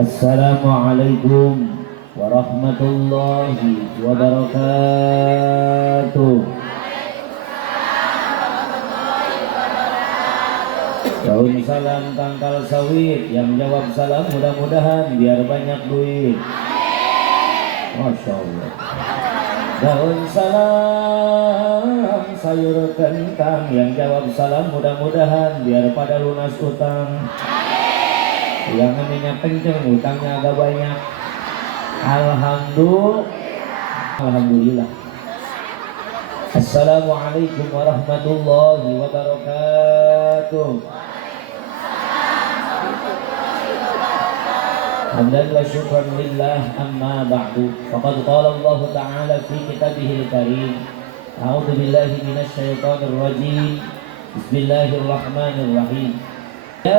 Assalamualaikum warahmatullahi wabarakatuh. Daun salam tangkal sawit, yang jawab salam mudah-mudahan biar banyak duit. Masya Allah. Daun salam sayur kentang, yang jawab salam mudah-mudahan biar pada lunas utang. Yang minyak kenceng utangnya agak banyak. Alhamdulillah. Assalamualaikum warahmatullahi wabarakatuh. Hamdan wa syukran lillah, amma ba'du. Faqad qala Allah Ta'ala fi kitabihil karim. A'udzu billahi minasy syaithanir rajim. Bismillahirrahmanirrahim. Ya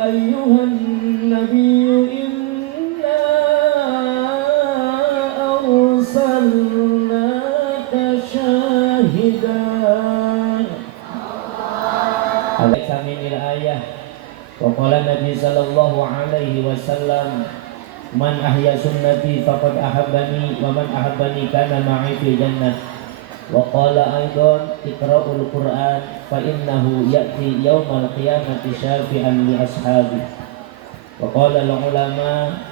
ayyuhan nabiyyu inna arsalnaka syahidan. Al-Saminil ayah. Wa qala Nabi sallallahu alaihi wasallam, man ahya sunnati faqad ahabbani wa man ahabbani kana ma'i fil jannah. Wa qala aidan iqra'ul Qur'an fa innahu ya'ti yaumal qiyamati syafi'an li ashabi. Wa qala al ulama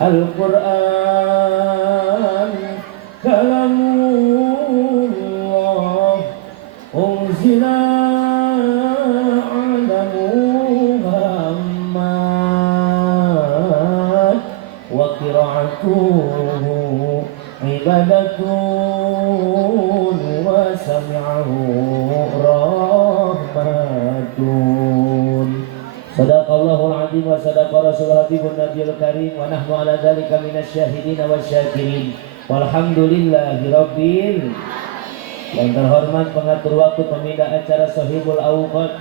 al-Qur'an kalamullah unzila ala Muhammad wa qira'atuhu ibadatun wa sami'ahu rahmatun. Sadaqallahul azim wa sadaqa rasulul habibun nabiyul karim wa nahnu ala dzalika minasy syahidin wasyakirin walhamdulillahi rabbil. Yang terhormat pengatur waktu pemindah acara Sohibul Awqat,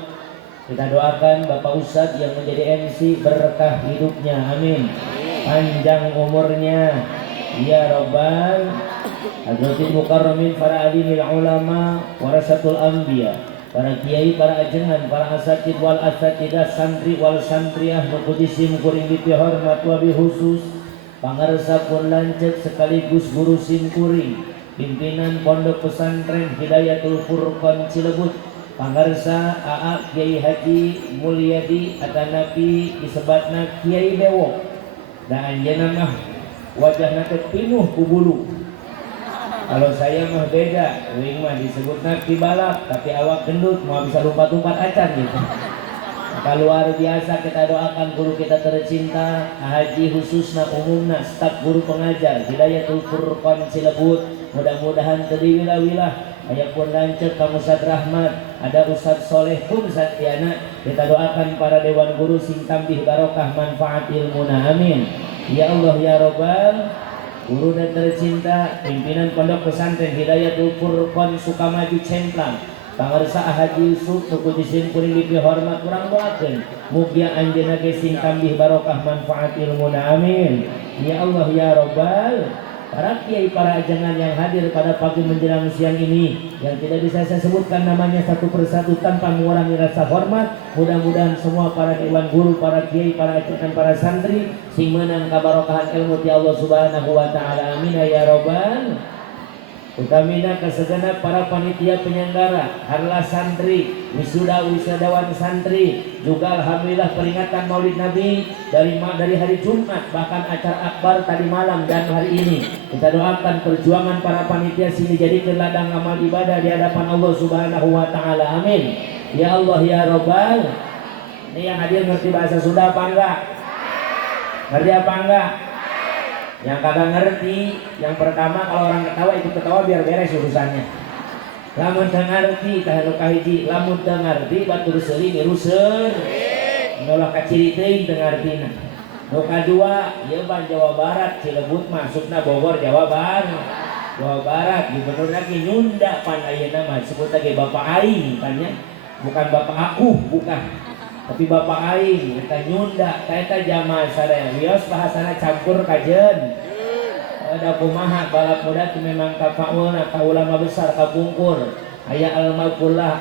kita doakan Bapak Ustadz yang menjadi MC berkah hidupnya, amin. Panjang umurnya ya Rabbal Hadratil Mukarramin, para alimil ulama, warasatul anbiya, para kiai, para ajengan, para asatid wal asatidah, santri wal santriyah, nukudisim kuring dipihormat wabi khusus pangarsa pun lancet sekaligus guru simkuring, pimpinan pondok pesantren Hidayatul Furqan Cilebut, pangarsa AA Kiai Haji Mulyadi Atanapi disebatna Kiai Dewo, dan anjeunna mah wajahna teh pinuh ku bulu. Kalau saya mah beda, wing mah disebutna kibalap, tapi awak gendut mau bisa lompat-lompat acan gitu. Maka luar biasa kita doakan guru kita tercinta, haji khususna umumna, staf guru pengajar Hidayatul Furqan Cilebut, mudah-mudahan teu wilah aya pun lanceuk ka Ustaz Rahmat, ada Ustaz Soleh pun Satyana, kita doakan para dewan guru sing tambih barokah manfaat ilmuna, amin. Ya Allah ya Rabbal, guru dan tercinta pimpinan pondok pesantren Hidayatul Furqan Sukamaju Cemplang, pangarsa Haji Yusuf nukudisin kuring dipihormat kurang doakeun mugia anjeunna ge sing tambih barokah manfaat ilmuna, amin. Ya Allah ya Rabbal, para kiai, para ajangan yang hadir pada pagi menjelang siang ini yang tidak bisa saya sebutkan namanya satu persatu tanpa mengurangi rasa hormat, mudah-mudahan semua para dewan guru, para kiai, para ajangan, para santri sing meunang kabarokahan ilmu ti Allah Subhanahu wa taala, amin ya Rabbal. Utamina kesegenap para panitia penyelenggara, harlah santri, wisudawan santri, juga alhamdulillah peringatan Maulid Nabi dari hari Jumat, bahkan acara akbar tadi malam dan hari ini. Kita doakan perjuangan para panitia sini jadi ladang amal ibadah di hadapan Allah Subhanahu wa taala, amin. Ya Allah ya Rabbal. Ini yang hadir ngerti bahasa Sunda apa enggak? Ngerti apa enggak? Yang kagak ngerti, yang pertama kalau orang ketawa ikut ketawa biar beres urusannya. Lamun teu ngarti tah nu kahiji, lamun teu ngarti batur seuli niruseun. Ngolah kaciri teuing teu ngartina. Nu kadua, ieu mah Jawa Barat, Cilebut masukna Bogor Jawa Barat. Gubernur lagi nyunda pan ayeuna mah sebut lagi Bapak Aing kan ya. Bukan Bapak aku, bukan. Tapi Bapak Aing kita nyunda, kita jamaah sadaya wios bahasana campur kajen. Ada kumaha balap muda itu memang kafaulna ka ulama besar kapungkur. Aya Al-Maqulah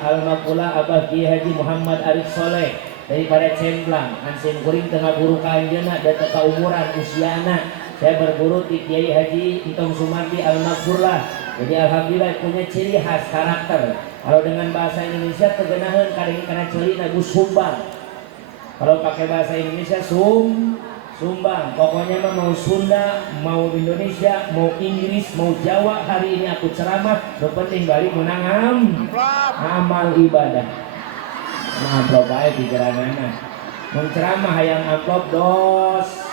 Abah Kiai Haji Muhammad Arif Soleh daripada Cemplang ansin kuring tengah guru ka anjeunna da teu kaumuran usiana. Saya berguru di Kiai Haji Intong Sumardi Al-Maqulah. Jadi alhamdulillah punya ciri khas karakter. Kalau dengan bahasa Indonesia tegenaheun karena ceulina Gus Sumbang. Kalau pakai bahasa Indonesia Sumbang. Pokoknya mah mau Sunda, mau Indonesia, mau Inggris, mau Jawa, hari ini aku ceramah, penting balik menang amal ibadah. Nah, amplop aja pikiranana. Mun ceramah hayang amplop dos.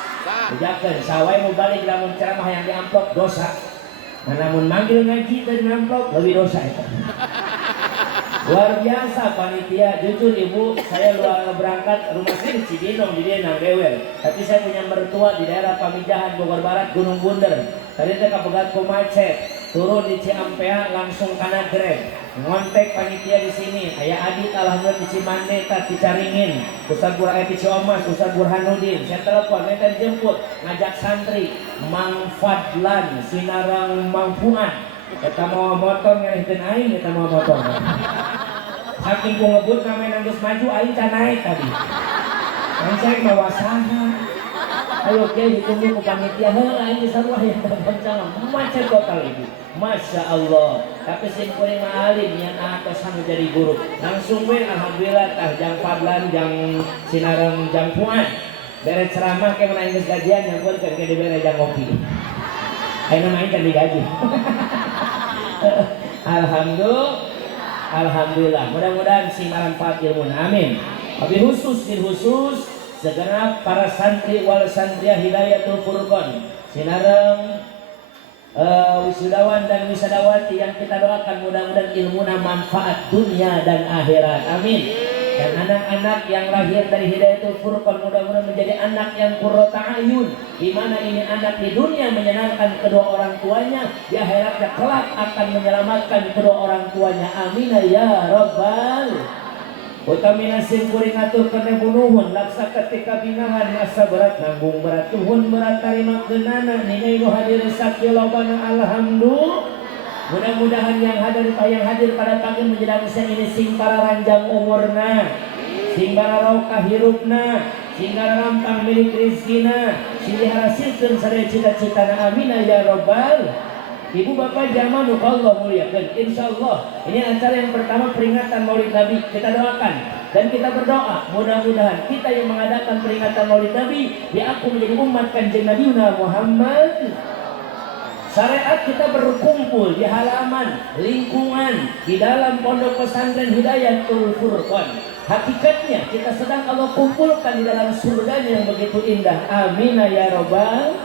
Bejakeun sawai mau balik lamun ceramah hayang di amplop dosa. Nah, namun manggil ngaji teu amplop lebih dosa eta. Luar biasa panitia, jujur ibu, saya luar berangkat rumah saya di Cibinong di Denang Dewel, tapi saya punya mertua di daerah Pamijahan Bogor Barat Gunung Bunder. Tadi teh kapegat ku macet, turun di Ciampea langsung kana Grab, ngontek panitia di sini. Aya Adit alhamdulillah di Cimande, Cicaringin, Ustaz Burhan Ciomas, Ustaz Burhanuddin. Saya telepon, mereka jemput, ngajak santri, Mang Fadlan, Sinarang Mang Fuad. Kita mau motor ngelihtin aing, kita mau motor. Saking ku ngebut namanya nanggus maju, aing can naik tadi. Aing bawa saha. Ayo Kiai ditunggu ku panitia, aing disarua yang dalam macet total ibu. Masya Allah. Tapi sim kuring mah alim yang atas menjadi guru. Langsung we alhamdulillah tah Jang Fadlan, Jang Sinareng, Jang Fuad. Bere ceramah ke mana geus gajian yang kuat ke dibere jang ngopi. Aing main can digaji. Alhamdulillah, mudah-mudahan simaran manfaat ilmu, amin. Tapi khusus segenap para santri wal santriah Hidayatul Furqon, sinareng wisudawan dan wisadawati yang kita doakan mudah-mudahan ilmunya manfaat dunia dan akhirat, amin. Dan anak-anak yang lahir dari Hidayatul Furqon mudah-mudahan menjadi anak yang qurrata ayun, di mana ini anak di dunia menyenangkan kedua orang tuanya, di akhiratnya kelak akan menyelamatkan kedua orang tuanya, amin ya rabbal. Utamina sim kuring aturkeun bunuhun laksa ketika bingahan asa berat nanggung berat tuhun berat tarima keunana ningai nu hadir sakilobana alhamdulillah. Mudah-mudahan yang hadir pada pagi menjelang siang ini sing para ranjang umurna, sing para rauh hirupna, sing para rampang milik rizkina, sing dihasilkeun sadaya cita-citana, amin ya rabbal. Ibu bapak jamaah nu Allah muliakeun, insyaallah ini acara yang pertama peringatan Maulid Nabi. Kita doakan dan kita berdoa mudah-mudahan kita yang mengadakan peringatan Maulid Nabi diaku menjadi umat Kanjeng Nabi Muhammad. Syariat kita berkumpul di halaman, lingkungan, di dalam pondok pesantren Hidayatul Furqon. Hakikatnya kita sedang Allah kumpulkan di dalam surganya yang begitu indah. Amin ya rabbal.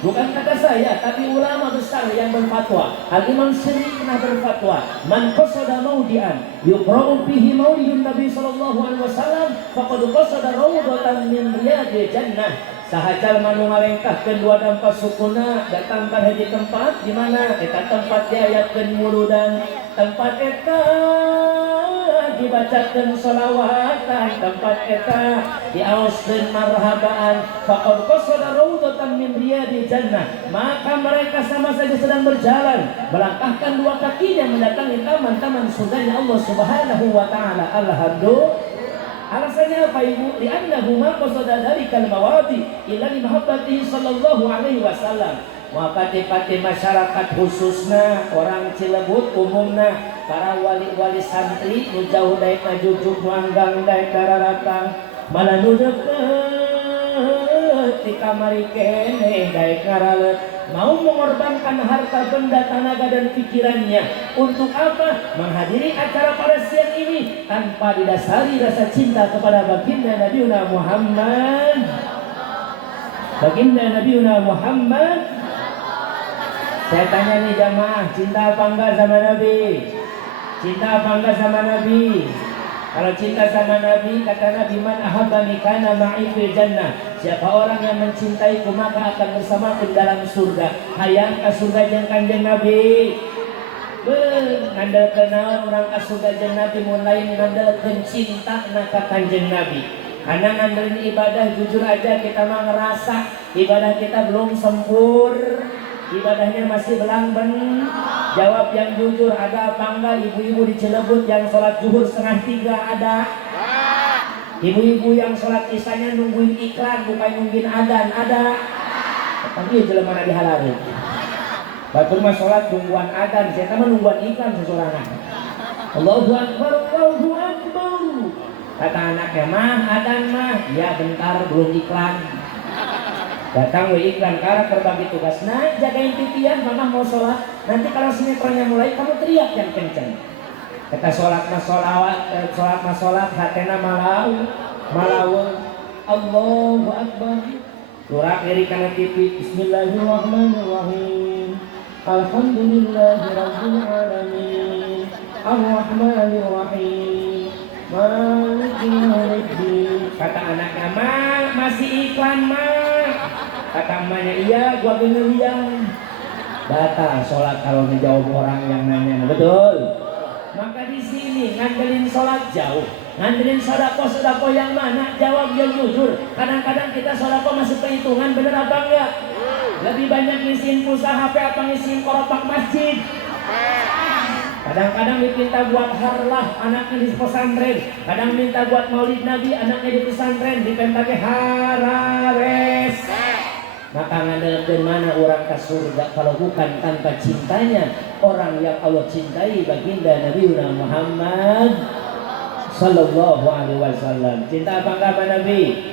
Bukan kata saya, tapi ulama besar yang berfatwa. Al-Imam Syiri pernah berfatwa, man qasada maudian yuqra'u fihi maulidun Nabi sallallahu alaihi wasallam faqad qasada rawdatan min riyadil jannah. Sahajal manu ngalengkahkeun dua dampak sukuna datang ka hiji tempat di mana eta tempat diayatkeun muludan, tempat eta dibacakeun shalawatan, tempat eta diaoskeun marhabaan, faqad qasada rawdatan min riyadil jannah. Maka mereka sama saja sedang berjalan melangkahkan dua kakinya mendatangi taman-taman surganya Allah Subhanahu wa taala. Alhamdulillah. Alasannya apa ibu? Li'annahu ma qasada dhalikal mawadi illa li mahabbatihi sallallahu alaihi wasallam. Wapati-pati masyarakat khususna orang Cilebut umumna para wali-wali santri nu jauh daek ka jujuk manggang daek dararatang malah nu deukeut ti kamari keneh daek ngaralet mau mengorbankan harta benda, tenaga dan pikirannya untuk apa? Menghadiri acara pada siang ini tanpa didasari rasa cinta kepada baginda Nabiuna Muhammad. Baginda Nabiuna Muhammad. Saya tanya nih jamaah, cinta apa enggak sama Nabi? Cinta apa enggak sama Nabi? Kalau cinta sama Nabi, kata Nabi, man ahabbani kana ma'i fil jannah. Siapa orang yang mencintaiku maka akan bersamaku dalam surga. Hayang ka surga jeung Kanjeng Nabi. Ngandalkeun naon urang ka surga jeung Nabi mun lain ngandalkeun cinta ka Kanjeng Nabi. Karena ngandelin ibadah jujur aja kita mah ngerasa ibadah kita belum sempurna. ibadahnya masih belang-ben? Jawab yang jujur, ada apa enggak ibu-ibu di Cilebut yang sholat zuhur 2:30 ada? Ibu-ibu yang sholat isanya nungguin iklan bukan nungguin adzan ada? Tapi jelema mana dihalalin. Batur mah sholat nungguan adzan, saya mah nungguan iklan sesorangan. Allahu Akbar, Allahu Akbar. Kata anaknya, mah adzan mah, ya bentar belum iklan. Datang iklan karena terbagi tugas. Nah, jagain titian, mama mau sholat. Nanti kalau sinetronnya mulai, kamu teriak yang kenceng. Kata sholat mas sholat, hatena malau. Allahu Akbar. Lurak diri kana TV. Bismillahirrahmanirrahim. Alhamdulillahirabbil alamin. Arrahmanirrahim. Maliki yaumiddin. Kata anaknya, "Ma, masih iklan, Ma." Kata emaknya, "Iya, gua bener yang." Batal sholat kalau menjawab orang yang nanya. Betul. Maka di sini ngandelin sholat jauh, ngandelin sodako yang mana? Jawab yang jujur. Kadang-kadang kita sodako masih perhitungan, bener apa enggak? Lebih banyak ngisiin pulsa HP atau ngisiin koropak masjid? Kadang-kadang diminta buat harlah, anaknya di pesantren. Kadang minta buat maulid nabi, anaknya di pesantren. Dipentake harares. Maka ngandalkan mana orang ke surga kalau bukan tanpa cintanya orang yang Allah cintai baginda Nabi Muhammad sallallahu alaihi wasallam. Cinta apa enggak Nabi?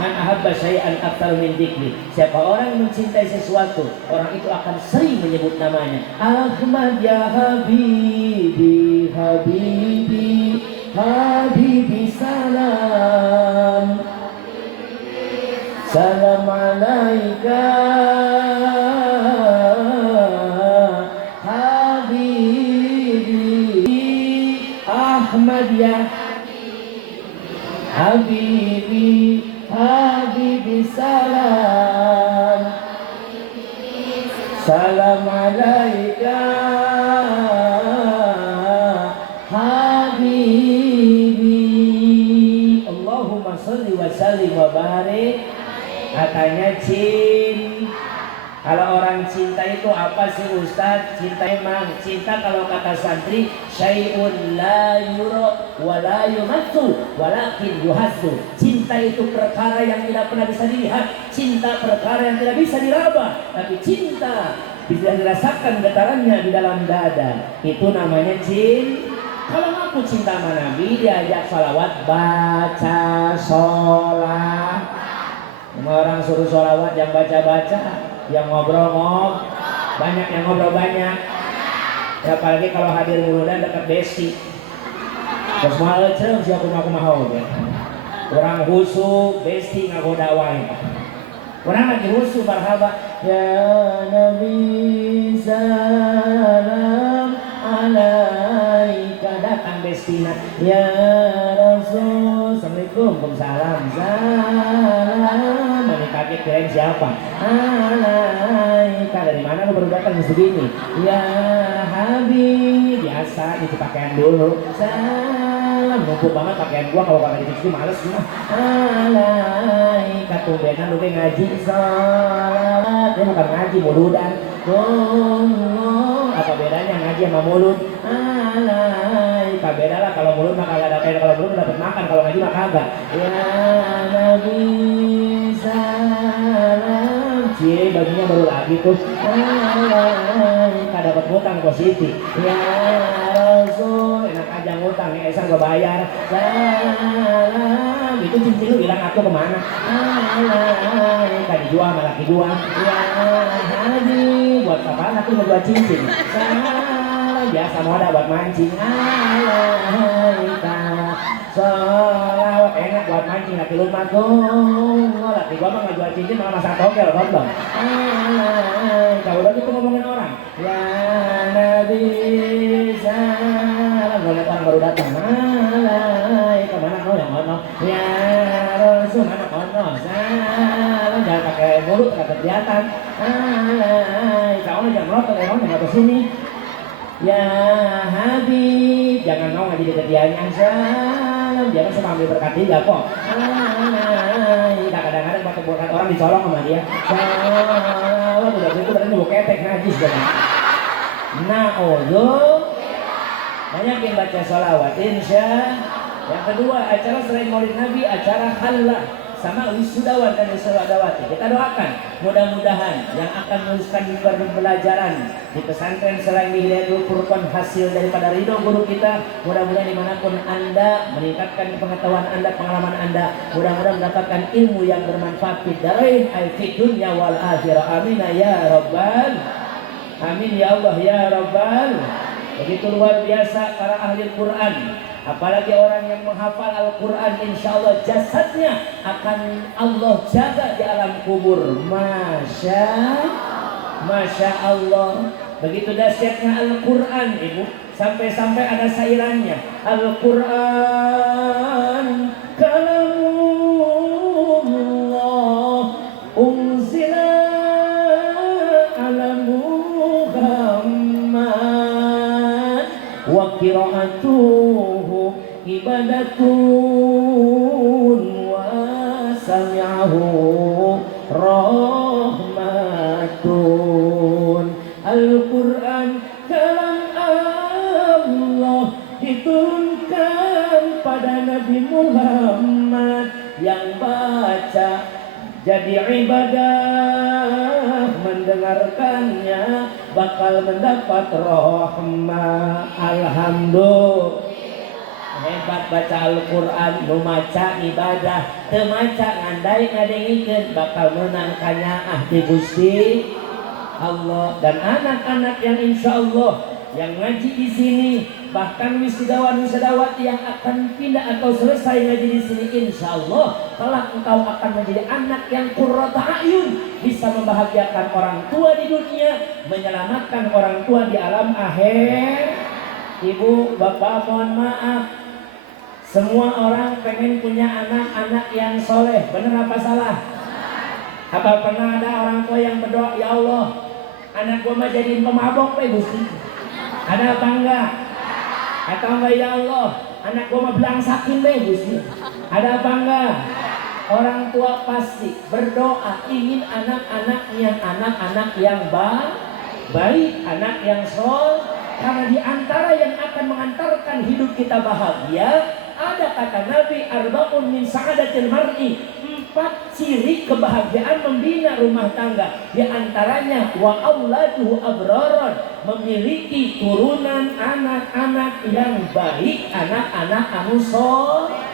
Man ahabba syai'an aktsar min dzikri. Siapa orang yang mencintai sesuatu, orang itu akan sering menyebut namanya. Ahmad ya habibi, habibi, habibi salam. Salam alaika habibi Ahmad ya habibi, habibi salam. Salam alaika habibi. Allahumma sholli wa sallim wa barik. Katanya kalau orang cinta itu apa sih Ustaz? Cinta emang cinta kalau kata santri syai'un la yura wa la yumatsu walakin yuhassu. Cinta itu perkara yang tidak pernah bisa dilihat, cinta perkara yang tidak bisa diraba, tapi cinta bisa dirasakan getarannya di dalam dada. Itu namanya cinta. Kalau aku cinta sama Nabi, diajak salawat, baca sholat. Orang suruh sholawat yang baca-baca, yang ngobrol-ngobrol, banyak yang ngobrol banyak. Ya, apalagi kalau hadir muludan dekat besi. Terus malah cerem siapa aku mau ya. Orang husu besi ngagoda wae. Orang lagi husu marhaba. Ya Nabi salam alaika, datang bestina. Ya Rasul assalamualaikum, waalaikumsalam, salam. Kaget keren siapa? Alaika, dari mana lu baru datang segini? Ya Habib, biasa itu pakaian dulu. Salam, numpuk banget pakaian gua, kalau pakai dicuci males mah. Alaika, tumbenan lu ngaji salat. Dia bukan ngaji, muludan. Apa bedanya ngaji sama mulut? Alaika, beda lah, kalau mulut mah kagak ada, kalau mulut dapat makan, kalau ngaji mah kagak. Ya Nabi salam, cie bajunya baru lagi tuh. Dapat ngutang positif. Ya Rasul, enak aja ngutang, ya esan gua bayar. Salam, itu cincin lu bilang aku kemana? Tadi jual malah laki gua. Ya Haji, buat apaan aku mau jual cincin? Salam, biasa moda buat mancing. Alaika sholawat, enak buat mancing, laki lu mah laki gua mah nggak jual cincin, malah masak togel goblok. Kalau udah gitu ngomongin orang, ya Nabi salam, ngeliat orang baru datang, Malaika mana kau yang ono, ya Rasul mana ono, salam, jangan pakai mulut, pakai kegiatan, Malaika ono jangan melotot, ono nggak kesini. Ya Habib, jangan mau ngaji deket dia yang salam, jangan cuma ambil berkat dia kok. Kadang-kadang waktu berkat orang dicolong sama dia. sholawat udah gitu tadi mau ketek najis dan banyak yang baca sholawat insya. Yang kedua acara selain maulid nabi acara halal sama wisudawan dan wisudawati. Kita doakan mudah-mudahan yang akan meneruskan mimbar pembelajaran di pesantren selain di Hidayatul Furqan hasil daripada ridho guru kita, mudah-mudahan dimanapun anda meningkatkan pengetahuan anda, pengalaman anda, mudah-mudahan mendapatkan ilmu yang bermanfaat di darain fid dunya wal akhirah. Amin ya rabbal amin ya Allah ya rabbal. Begitu luar biasa para ahli Quran. Apalagi orang yang menghafal Al-Quran, insya Allah jasadnya akan Allah jaga di alam kubur. Masya Allah. Begitu dahsyatnya Al-Quran, ibu. Sampai-sampai ada sairannya. Al-Quran kalamullah unzila ala Muhammad wa qiraatuhu ibadatun wa sami'ahu rahmatun. Al-Quran kalam Allah diturunkan pada Nabi Muhammad, yang baca jadi ibadah, mendengarkannya bakal mendapat rahmah. Alhamdulillah. Hebat baca Al-Quran, memaca ibadah, temaca ngandai ngadengikeun bakal menangkannya di Gusti Allah. Dan anak-anak yang insya Allah yang ngaji di sini, bahkan wisudawan-wisudawati yang akan pindah atau selesai ngaji di sini, insya Allah kelak engkau akan menjadi anak yang qurrata a'yun, bisa membahagiakan orang tua di dunia, menyelamatkan orang tua di alam akhir. Ibu, bapak, mohon maaf. Semua orang pengen punya anak-anak yang soleh, benar apa salah? Apa pernah ada orang tua yang berdoa, ya Allah, anak gua mah jadiin pemabok Gusti? Ada apa enggak? Atau enggak, ya Allah, anak gua mah belangsakin Gusti? Ada apa enggak? Orang tua pasti berdoa ingin anak-anaknya anak-anak yang baik, anak yang soleh, karena di antara yang akan mengantarkan hidup kita bahagia ada kata Nabi arba'un min sa'adatil mar'i, 4 ciri kebahagiaan membina rumah tangga. Di antaranya wa auladuhu abraron, memiliki turunan anak-anak yang baik, anak-anak anu soleh.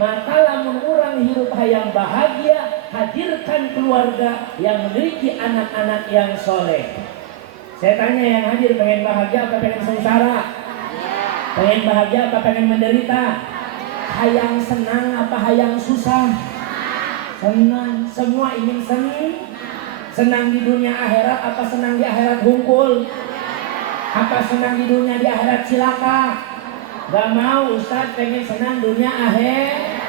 Maka lamun urang hirup hayang bahagia, hadirkan keluarga yang memiliki anak-anak yang soleh. Saya tanya yang hadir, pengen bahagia apa pengen sengsara? Pengen bahagia apa pengen menderita? Hayang senang apa hayang susah? Senang. Semua ingin senang di dunia akhirat apa senang di akhirat hungkul? Apa senang di dunia di akhirat cilaka? Gak mau Ustaz, pengen senang dunia akhir.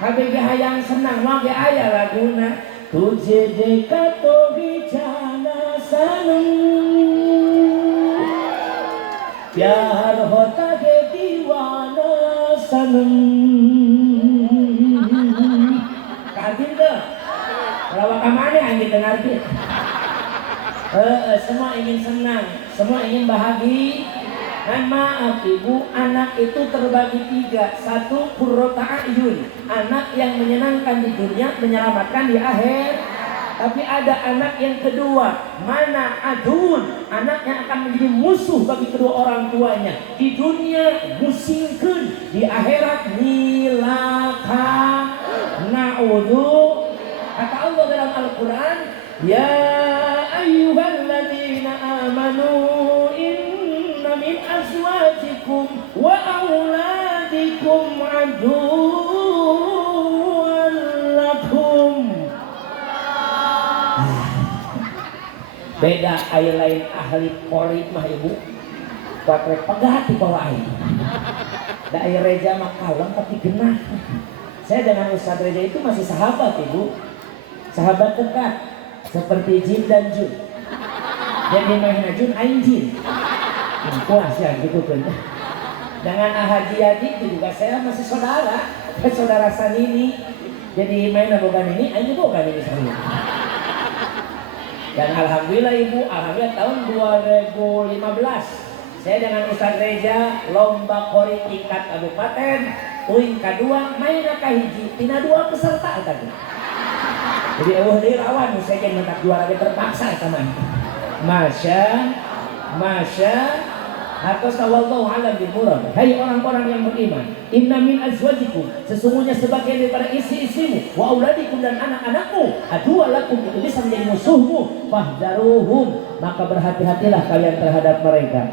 Tapi hayang senang mau ge aya laguna. Tujhe dekato bijana sanum, pyar hota ge diwana sanum. Kahatin tuh lawak kamane anjing dengarkeun. Semua ingin senang, semua ingin bahagia. Dan maaf ibu, anak itu terbagi 3. 1 qurrata a'yun, anak yang menyenangkan di dunia, menyelamatkan di akhir. Tapi ada anak yang kedua, mana adun, anak yang akan menjadi musuh bagi kedua orang tuanya. Di dunia musingkeun, di akhirat nilaka. Na'udzu. Kata Allah dalam Al-Quran, ya ayyuhalladzina amanu inna min azwajikum wa auladikum aduwwan lakum. Beda air lain ahli korit mah ibu, pakai pegat di bawah air. Da air reja mah kalem tapi genah. Saya dengan Ustadz Reja itu masih sahabat ibu, sahabat dekat seperti Jin dan Jun. Jadi main Jun aing Jin. Puas ya gitu kan. Dengan Haji Yadi itu juga saya masih saudara sanini. Jadi main bukan ini, aing bukan ini saya. Dan alhamdulillah Ibu, alhamdulillah tahun 2015 saya dengan Ustaz Reza lomba kori tingkat kabupaten, uing kedua main kahiji, tina dua peserta tadi. Jadi dia lawan saya yang mentak juara terpaksa teman. Masya atau wallahu alam bil murad. Hai orang-orang yang beriman, inna min azwajikum, sesungguhnya sebagian daripada istri-istrimu, wa auladikum dan anak-anakmu, adua lakum, itu bisa menjadi musuhmu, fahdaruhum, maka berhati-hatilah kalian terhadap mereka.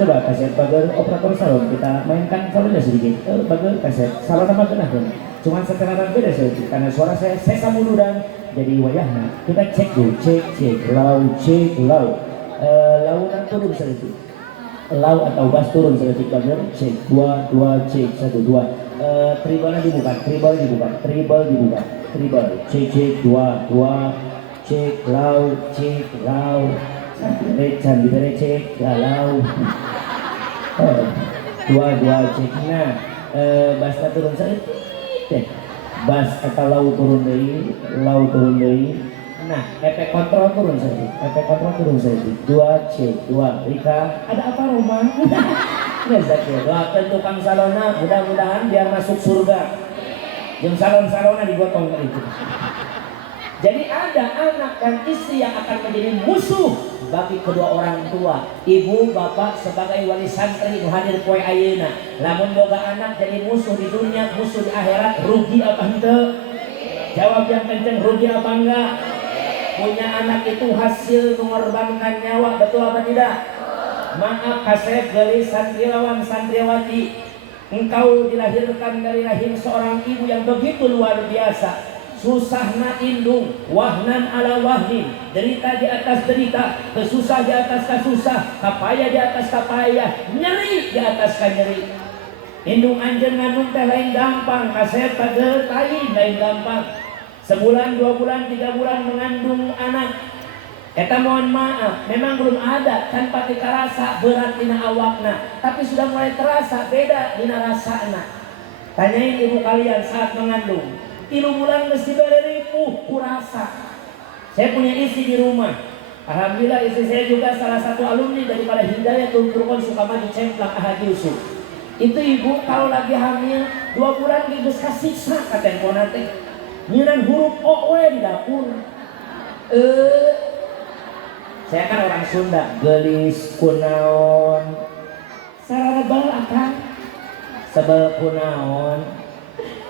Coba kaset bager operator salon kita mainkan salonnya sedikit. Bager kaset salon apa kena dong. Cuman setelah beda sedikit karena suara saya samuludan jadi wayahna. Kita cek dulu, cek lau launan turun sedikit. Lau atau bas turun sedikit bager, cek 2 cek 1 2. Tribalnya dibuka, tribal, cek 2 cek lau, candi bere cek lau. 2 cek. Nah, basnya turun sedikit. Bas atau lau turun deui. Nah, efek kontrol turun sedikit. 2 cek 2. Rika, ada apa rumah? Doakan tukang salona, mudah-mudahan biar masuk surga. Yang salon-salona digotong itu. Jadi ada anak dan istri yang akan menjadi musuh bagi kedua orang tua. Ibu, bapak sebagai wali santri hadir poe ayeuna. Lamun boga anak jadi musuh di dunia, musuh di akhirat, rugi apa henteu? Jawab yang kenceng, rugi apa enggak? Punya anak itu hasil mengorbankan nyawa, betul apa tidak? Maaf kasep gelis santriawan santriawati, engkau dilahirkan dari rahim seorang ibu yang begitu luar biasa. Susahna indung, wahnan ala wahnin, derita di atas derita, kesusah di atas kasusah, kapaya di atas kapaya, nyeri di atas nyeri. Indung anjeun ngandung teh lain gampang, kasep tageur lain gampang. Sebulan, 2 bulan, 3 bulan mengandung anak. Eta mohon maaf, memang belum ada tanpa dikarasa berat dina awakna, tapi sudah mulai terasa beda dina rasana. Tanyain ibu kalian saat mengandung. 3 bulan mesti bereripuh kurasa. Saya punya istri di rumah. Alhamdulillah istri saya juga salah satu alumni daripada Hidayatul Furqan Sukamaju Cemplang Ahad Yusuf. Itu ibu kalau lagi hamil 2 bulan geus kasiksa katempona teh. Nyiran huruf O we di dapur. Saya kan orang Sunda, gelis kunaon. Sarebel akan sebel kunaon.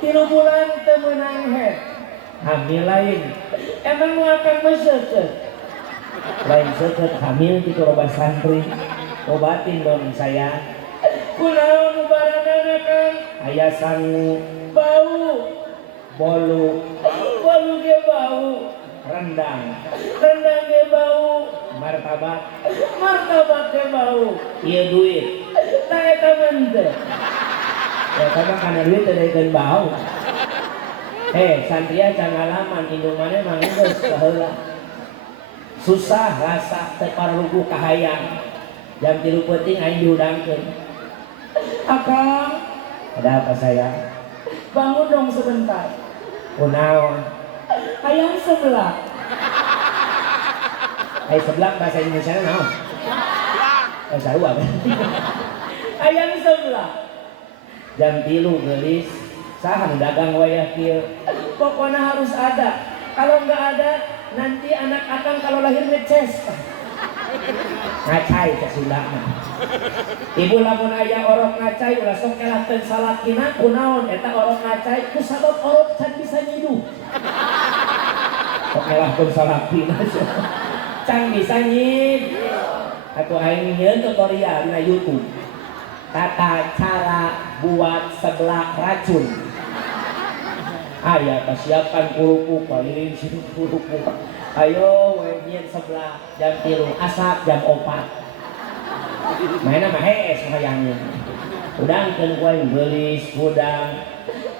3 bulan teu meunang het. Hamil lain. Emang nu akan meseukeut. Lain seukeut hamil di roba santri. Obatin dong saya. Kunaon ubaranana kan? Aya sangu, bau, bolu ge bau, rendang ge bau, martabak ge bau. Ieu duit. Tah eta menteu. Ya karena kana duit teh daekeun bau. Santria can ngalaman indung maneh mah geus saheula. Susah rasa teu parugu kahayang. Jam 3 peuting aing diudangkeun. Akang, ada apa sayang? Bangun dong sebentar. Kunaon? Ayam seblak. Seblak bahasa Indonesia naon? Sarua kan? Ayam seblak. Jam 3 gelis, sahan dagang wayah kieu. Pokoknya harus ada. Kalau enggak ada, nanti anak akang kalau lahir ngeces. Ngacai ke Sunda mah. Ibu lamun aya orok ngacai ulah sok elahkeun salakina kunaon eta orok ngacai ku sabab orok can bisa nyiduh. Sok elahkeun salakina can bisa nyiduh. Atuh aing nyieun tutorial dina YouTube. Tata cara buat seblak racun. Aya kasiapan kuruku palilin situ kuruku. Ayo nyian sebelah jam 3 asap jam 4. Mainna mah hees hayangnya. Udangkeun ku aing beulis udang.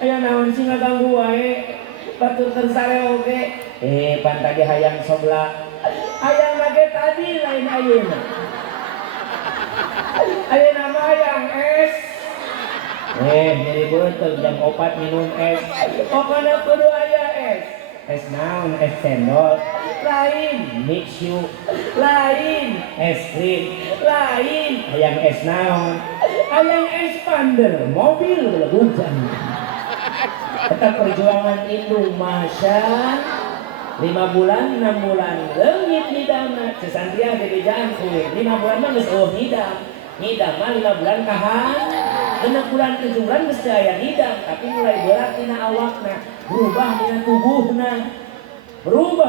Aya naon sih ngaganggu wae. Baturkeun sare oge. Pan tadi hayang sebelah. Hayang lage tadi lain ayeuna. Ayeuna mah hayang es. Jadi betul jam 4 minum es. Pokoknya kudu aya es. es naon, es cendol, lain mixu, lain es krim, lain hayang es naon, hayang es pander, mobil belegucan. Tetap perjuangan indung masya 5 bulan 6 bulan leungit hidangna sesantria bebejaan kulit 5 bulan mah geus hidang mah 5 bulan kahan 6 bulan 7 bulan geus aya hidang tapi mulai berat dina awakna berubah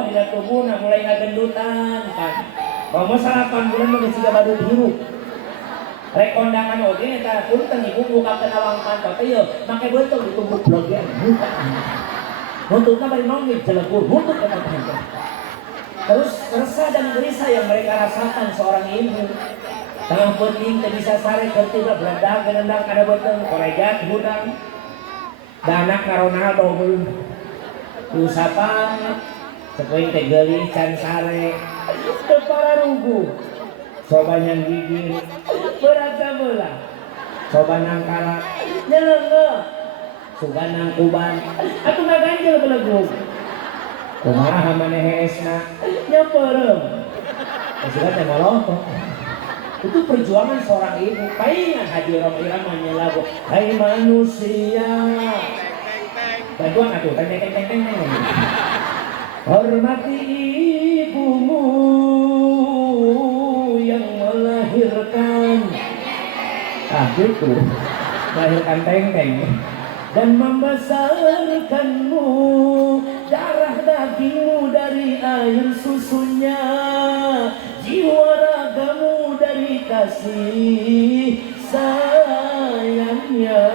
dina tubuhna mulai ngagendutan kan mau 8 bulan mah geus siga badut hirup rek kondangan oge eta punten ibu buka kenawang pantot teh yeuh make beuteung ditumbuk blog ge Nuntutnya bari nongit jelebur, nuntut ke pantai. Terus resah dan gelisah yang mereka rasakan seorang ibu. Tengah penting teu bisa sare keur tiba beledak genendang kada beuteung korejat hudang. Da anak ka Ronaldo beul. Usapang sapoe teh geulis can sare. Teu pararugu. Coba nyang gigi. Berat beula. Coba nangkala. Nyeleungeuh. Sugan nang kuban atuh ngaganjel belegug kumaha maneh esna nyampereum sugan teh molotok itu perjuangan seorang ibu paingan Haji Roma Irama lagu hai manusia bantuan atuh teng teng teng teng hormati ibumu yang melahirkan gitu melahirkan teng teng dan membesarkanmu darah dagingmu dari air susunya jiwa ragamu dari kasih sayangnya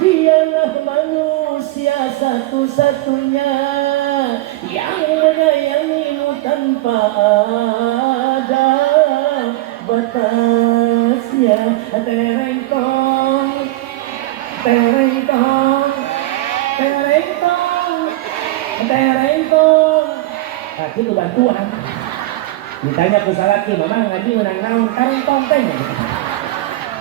dialah manusia satu-satunya yang menyayangimu tanpa ada batasnya tereng tong tereng tong, tereng tong, tereng tong. Kaki itu bantuan. Ditanya ku salaki, mama ngaji menang naon tereng tong teh.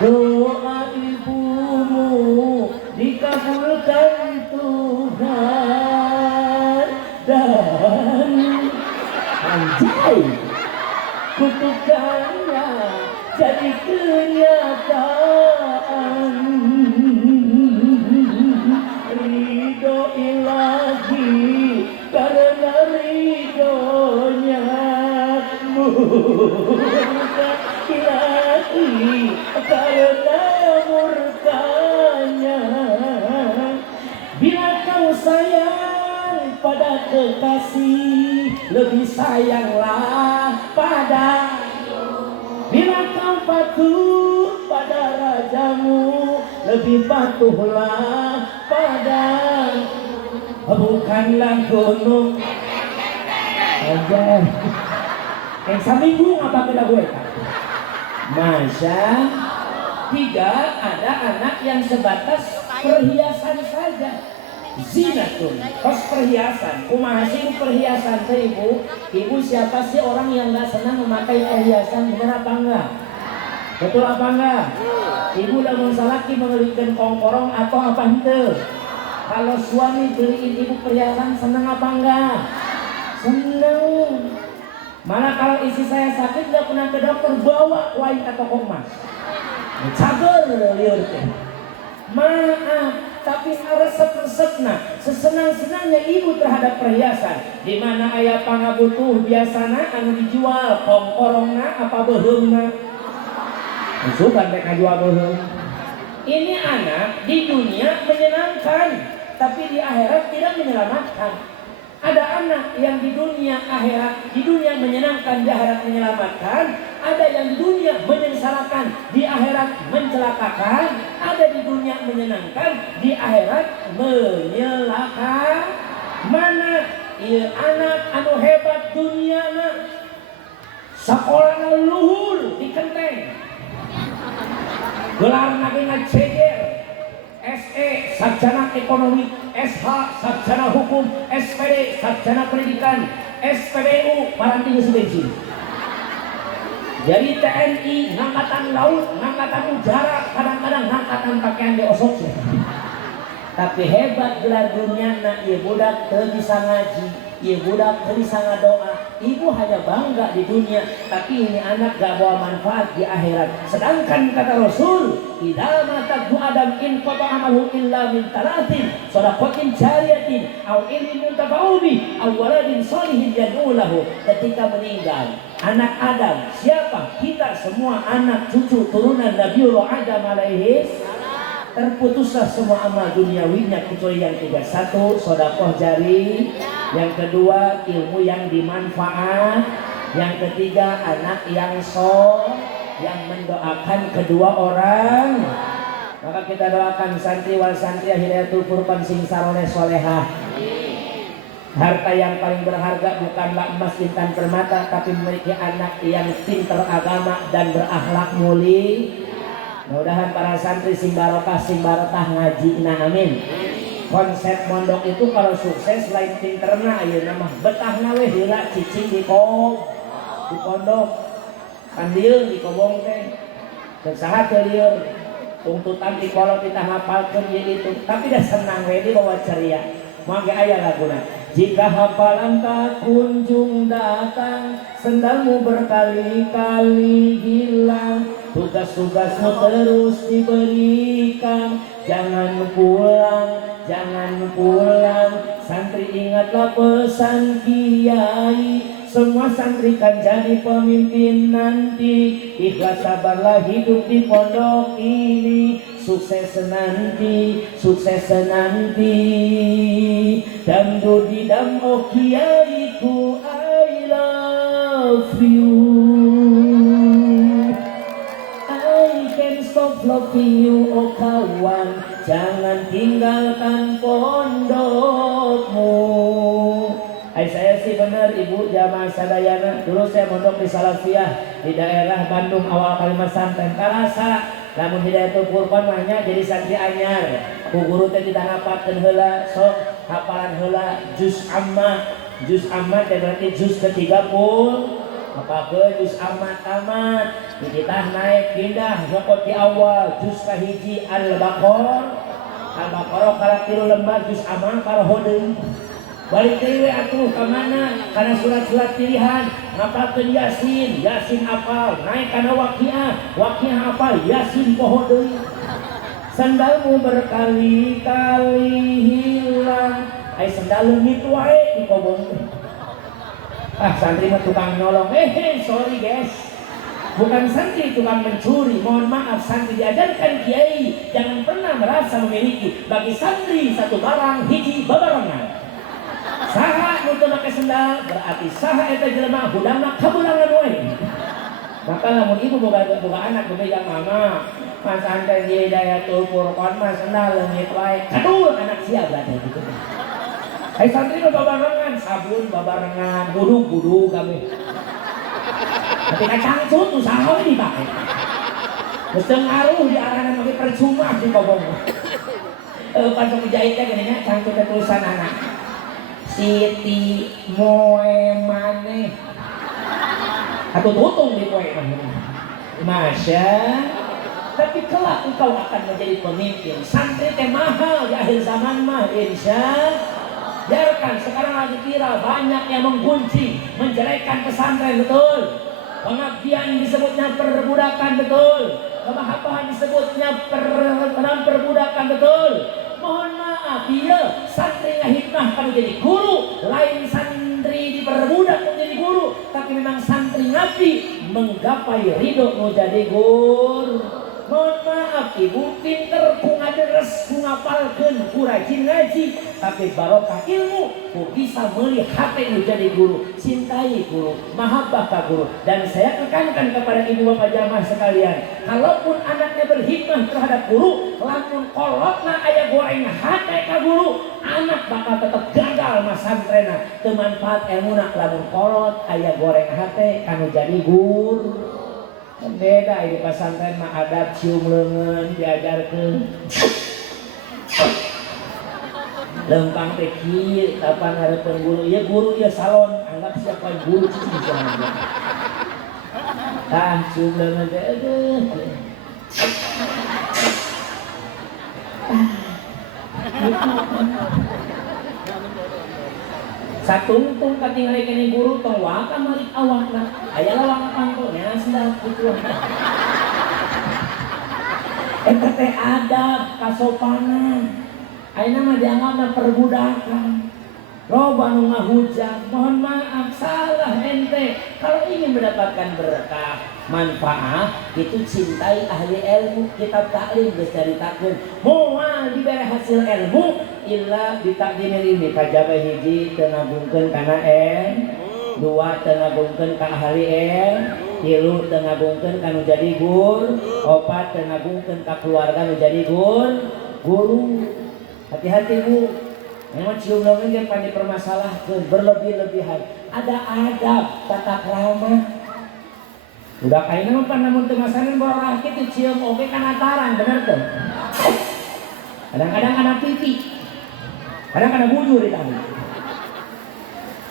Doa ibumu dikabulkan Tuhan dan anjay kutukannya jadi kenyataan. Ridho ilahi karena ridhonya murka ilahi karena murkanya bila kau sayang pada kekasih lebih sayanglah pada bila kau patuh pada rajamu lebih patuhlah pada bukanlah gunung aja yang saminggu apa kita gue Masya tidak ada anak yang sebatas perhiasan saja zinatun kos perhiasan kumaha sih perhiasan teh ibu siapa sih orang yang gak senang memakai perhiasan benar apa enggak betul apa enggak ibu lamun salaki mengelitkan kongkorong atau apa henteu kalau suami beliin ibu perhiasan senang apa enggak senang malah kalau istri saya sakit gak pernah ke dokter bawa wain ke toko emas cager liur teh maaf tapi resep-resepna sesenang-senangnya ibu terhadap perhiasan di mana aya pangabutuh biasana anu dijual kongkorongna apa beheungna sugan mereka jual beheung ini anak di dunia menyenangkan tapi di akhirat tidak menyelamatkan ada anak yang di dunia akhirat di dunia menyenangkan di akhirat menyelamatkan ada yang di dunia menyengsarakan di akhirat mencelakakan ada di dunia menyenangkan di akhirat menyelakan mana ieu anak anu hebat duniana sakolana luhur di Kenteng gelar nagina ceger SE sarjana ekonomi SH sarjana hukum SPD sarjana pendidikan SPBU paranti geus bensin jadi TNI ngangkatan laut ngangkatan udara kadang-kadang ngangkatan pakaian diosok Tapi hebat gelar dunyana, ieu budak teu bisa ngaji, ieu budak teu bisa ngadoa. Ibu hanya bangga di dunia, tapi ini anak gak bawa manfaat di akhirat. Sedangkan kata Rasul, idza mata bu adam in qata amalu illa min talatin, shadaqatin jariyatin, aw ilmin muntafa'u bi, aw waladin shalihin yad'u lahu. Ketika meninggal anak Adam, siapa? Kita semua anak cucu turunan Nabiullah Adam alaihi, terputuslah semua amal duniawinya kecuali yang tiga. Satu, sedekah jari. Yang kedua, ilmu yang dimanfaat. Yang ketiga, anak yang soleh yang mendoakan kedua orang. Maka kita doakan santri wal santri hidayatul furqan sing saroleh solehah. Harta yang paling berharga bukanlah emas intan permata, tapi memiliki anak yang pintar agama dan berakhlak mulia. Mudah-mudahan para santri sing barokah ngaji na amin. Konsep mondok itu kalau sukses selain pinterna ayeuna mah betahna we heula cicing di pondok. Kan dieu di kobong teh. Teu saha teu lieur. Tuntutan di kolot kita hafalkeun ieu itu, tapi dah senang we di bawa ceria. Mangga aya laguna. Jika hafalan tak kunjung datang, sendalmu berkali-kali hilang, tugas-tugasmu terus diberikan. Jangan pulang, santri ingatlah pesan kiai. Semua santri kan jadi pemimpin nanti. Ikhlas sabarlah hidup di pondok ini. Sukses nanti. Damdu di dam oh kiaiku, I love you. I can't stop loving you, oh kawan. Jangan tinggalkan pondokmu. Saya sih benar ibu jamaah sadayana. Dulu saya mondok di Salafiyah di daerah Bandung awal Kalimantan. Karasa namun hidayatul furqan mahnya jadi santri anyar. Ku guru teh ditangapatkeun heula sok hafalan heula juz amma. Juz amma teh berarti juz ke-30. Hafalkeun juz amma tamat. Dititah naik pindah nyokot di awal juz ka-1 Al-Baqarah. Al-Baqarah kala 3 lembar juz amma karohodeung. Balik deui atuh ka mana? Kana surat-surat pilihan. Ngapalkeun Yasin apal. Naik kana Waqiah apal. Yasin poho deui. Sandalmu berkali-kali hilang. Ai sandal leungit wae di kobong. Santri mah tukang nolong. Sorry guys. Bukan santri tukang mencuri. Mohon maaf, santri diajarkan kiai jangan pernah merasa memiliki. Bagi santri satu barang hiji babarengan. Saha nu teu make sendal berarti saha eta jelema budangna kabulangan we. Maka lamun ibu boga anak bebegang mama, Mas Ante di Hidayatul Furqan mah sendal leungit wae. Aduh anak sia berarti gitu. Hai santri mah babarengan sabun babarengan budug kami. Tapi kacangcut tuh saha we dipake. Geus teu ngaruh di arana make percuma di kobong. Pas penjahit teh geuning cangcut teh tulisan anak. Siti moe maneh atau tutung di poe Masya. Tapi kelak engkau akan menjadi pemimpin. Santri teh mahal di akhir zaman mah insya. Biarkan sekarang lagi kira banyak yang menggunci menjelekkan pesantren, betul. Pengabdian disebutnya perbudakan, betul. Kemahabahan disebutnya perbudakan, betul. Mohon maaf, iya santri ngahikmah kamu jadi guru, lain santri diperbudak menjadi guru. Tapi memang santri ngabdi menggapai ridho mau jadi guru. Mohon maaf, ibu pinter ku ngaderes, ku ngapalkeun, ku rajin ngaji, tapi barokah ilmu ku bisa meuli hate nu jadi guru. Cintai guru, mahabbah ka guru. Dan saya tekankan kepada ibu bapak jamaah sekalian, kalaupun anaknya berhikmah terhadap guru, lamun kolotna aya goreng hate ka guru, anak bakal tetap gagal mas santrena. Teu manfaat ilmuna lamun kolot aya goreng hate kanu jadi guru. Beda ini pesantren mah adab cium leungeun diajarkeun. Lempang teh kieu kapan hareupeun guru, ieu guru ieu salon, anggap siapa guru cicing sana. Cium leungeun teh aduh. Satungtung katingali kini guru tong waka malik awakna aya lawang pangkonya sudah gitu. Eta teh adab kasopanan. Ayeuna mah dianggapna perbudakan. Loba nu ngahujat, mohon maaf salah ente. Kalau ingin mendapatkan berkah, manfaat, itu cintai ahli ilmu, kitab taklim geus caritakeun. Moal dibere hasil ilmu illa bitakdimil ilmi kajaba hiji teu ngagungkeun kana dua teu ngagungkeun ka ahli tilu teu ngagungkeun ka nu jadi guru, opat teu ngagungkeun ka keluarga nu jadi guru. Hati-hati Bu. Memang cium lagi yang pandai permasalahkan berlebih-lebihan. Ada adab, tata krama. Udah kayak nama pan namun temasanan borah itu cium oke kanataran bener tuh. Kadang-kadang anak pipi, kadang-kadang bujur di tangan.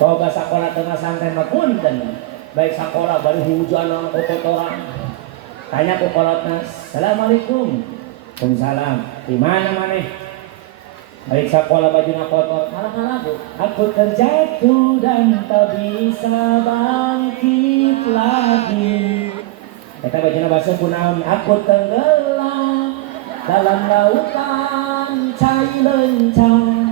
Coba sekolah tengah santai mapunten. Baik sekolah baru hujan orang kotoran. Tanya ke kolotna, assalamualaikum. Waalaikumsalam. Di mana maneh? Baik sekolah bajunya kotor, malah lagu. Aku terjatuh dan tak bisa bangkit lagi. Kata bajunya bahasa kunaon. Aku tenggelam dalam lautan cai lencang.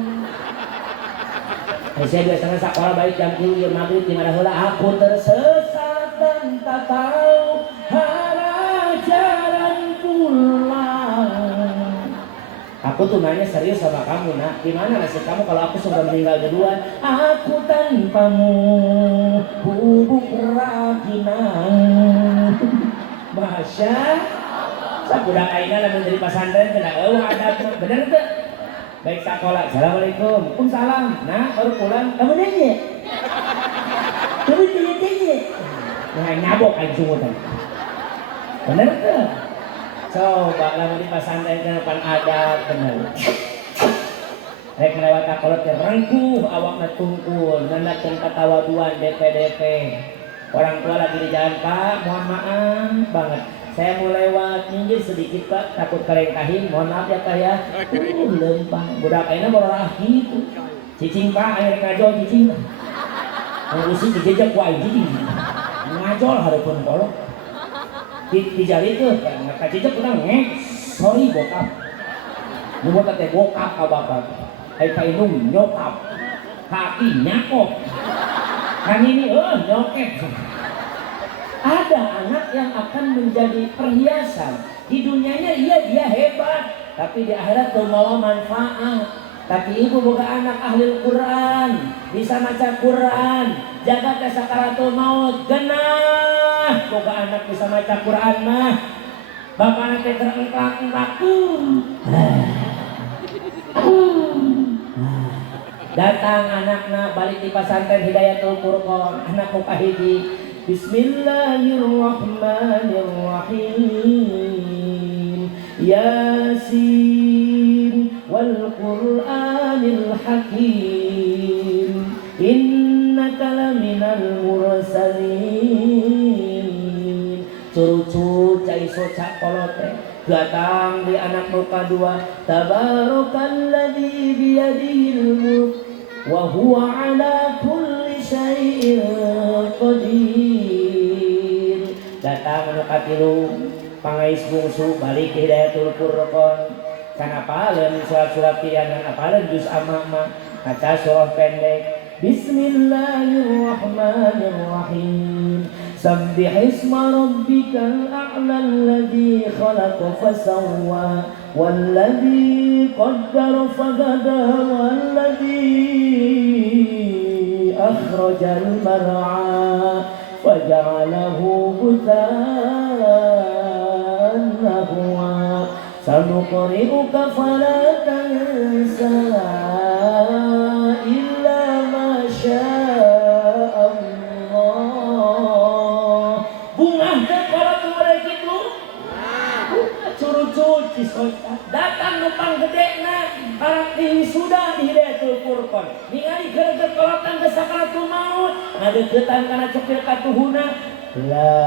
Saya biasanya sekolah baik jam 10 maghrib di mana heula. Aku tersesat dan tak tahu arah jalan pulang. Aku tuh nanya serius sama kamu nak, gimana nasib kamu kalau aku sudah meninggal duluan? Aku tanpamu bubuk raginang. Masya sabudak aina lamun dari pesantren kena adab bener tuh. Baik sekolah, assalamualaikum, waalaikumsalam. Nah baru pulang, kamu nanya, kamu tanya, nah nyabok aja semua. Bener tuh. Coba lama di pesantren ke depan ada bener. Rek lewat kolot teh rengkuh awakna tungkul, nandapkeun katawaduan DP. Orang tua lagi di jalan, Pak, mohon maaf banget. Saya mau lewat nyinggir sedikit Pak, takut kerengkahin, mohon maaf ya Pak ya. Lempang, budak ayeuna borah gitu. Cicing Pak, air ngajol cicing. Ngurusi dijejak wae cicing. Ngajol hareupeun kolot. Di jari itu, ngaka cicak udah sorry bokap. Nunggu tete bokap ka bapak. Hai ka indung nyokap. Kaki nyakop. Kan ini nyokep. Ada anak yang akan menjadi perhiasan. Di dunianya dia hebat, tapi di akhirat tuh mau manfaat. Tapi ibu boga anak ahli Quran, bisa maca Quran, jaga teh sakaratul maut, genah boga anak bisa maca Quran mah. Bapak teh terengklak-engklak. Datang anakna balik di pesantren Hidayatul Furqan, anak muka hiji. Bismillahirrahmanirrahim. Yasin wal Qur'anil Hakim. Innaka laminal mursalin. Cucu cai soca kolote datang di anak muka dua. Tabarakalladzi biyadihil mulk wa huwa ala kulli syai'in qadir. Datang anu katilu pangais bungsu balik ke Hidayatul Furqan. Kana apaleun surat-surat tianan apaleun juz amma kaca surah pendek. Bismillahirrahmanirrahim. Sabbih isma rabbikal a'la alladzi khalaqa fasawwa walladzi qaddara fahada walladzi akhrajal mar'a faja'alahu ghutha'an nahwa. Sanuqri'uka fala tansa illa ma syaa Allah. Bungah teh kalau kemarin gitu. Cucu datang numpang gedena para sudah di Hidayatul Furqan. Ningali geureuh kolotan ke sakaratul maut, ngadeukeutan kana cepil katuhuna. La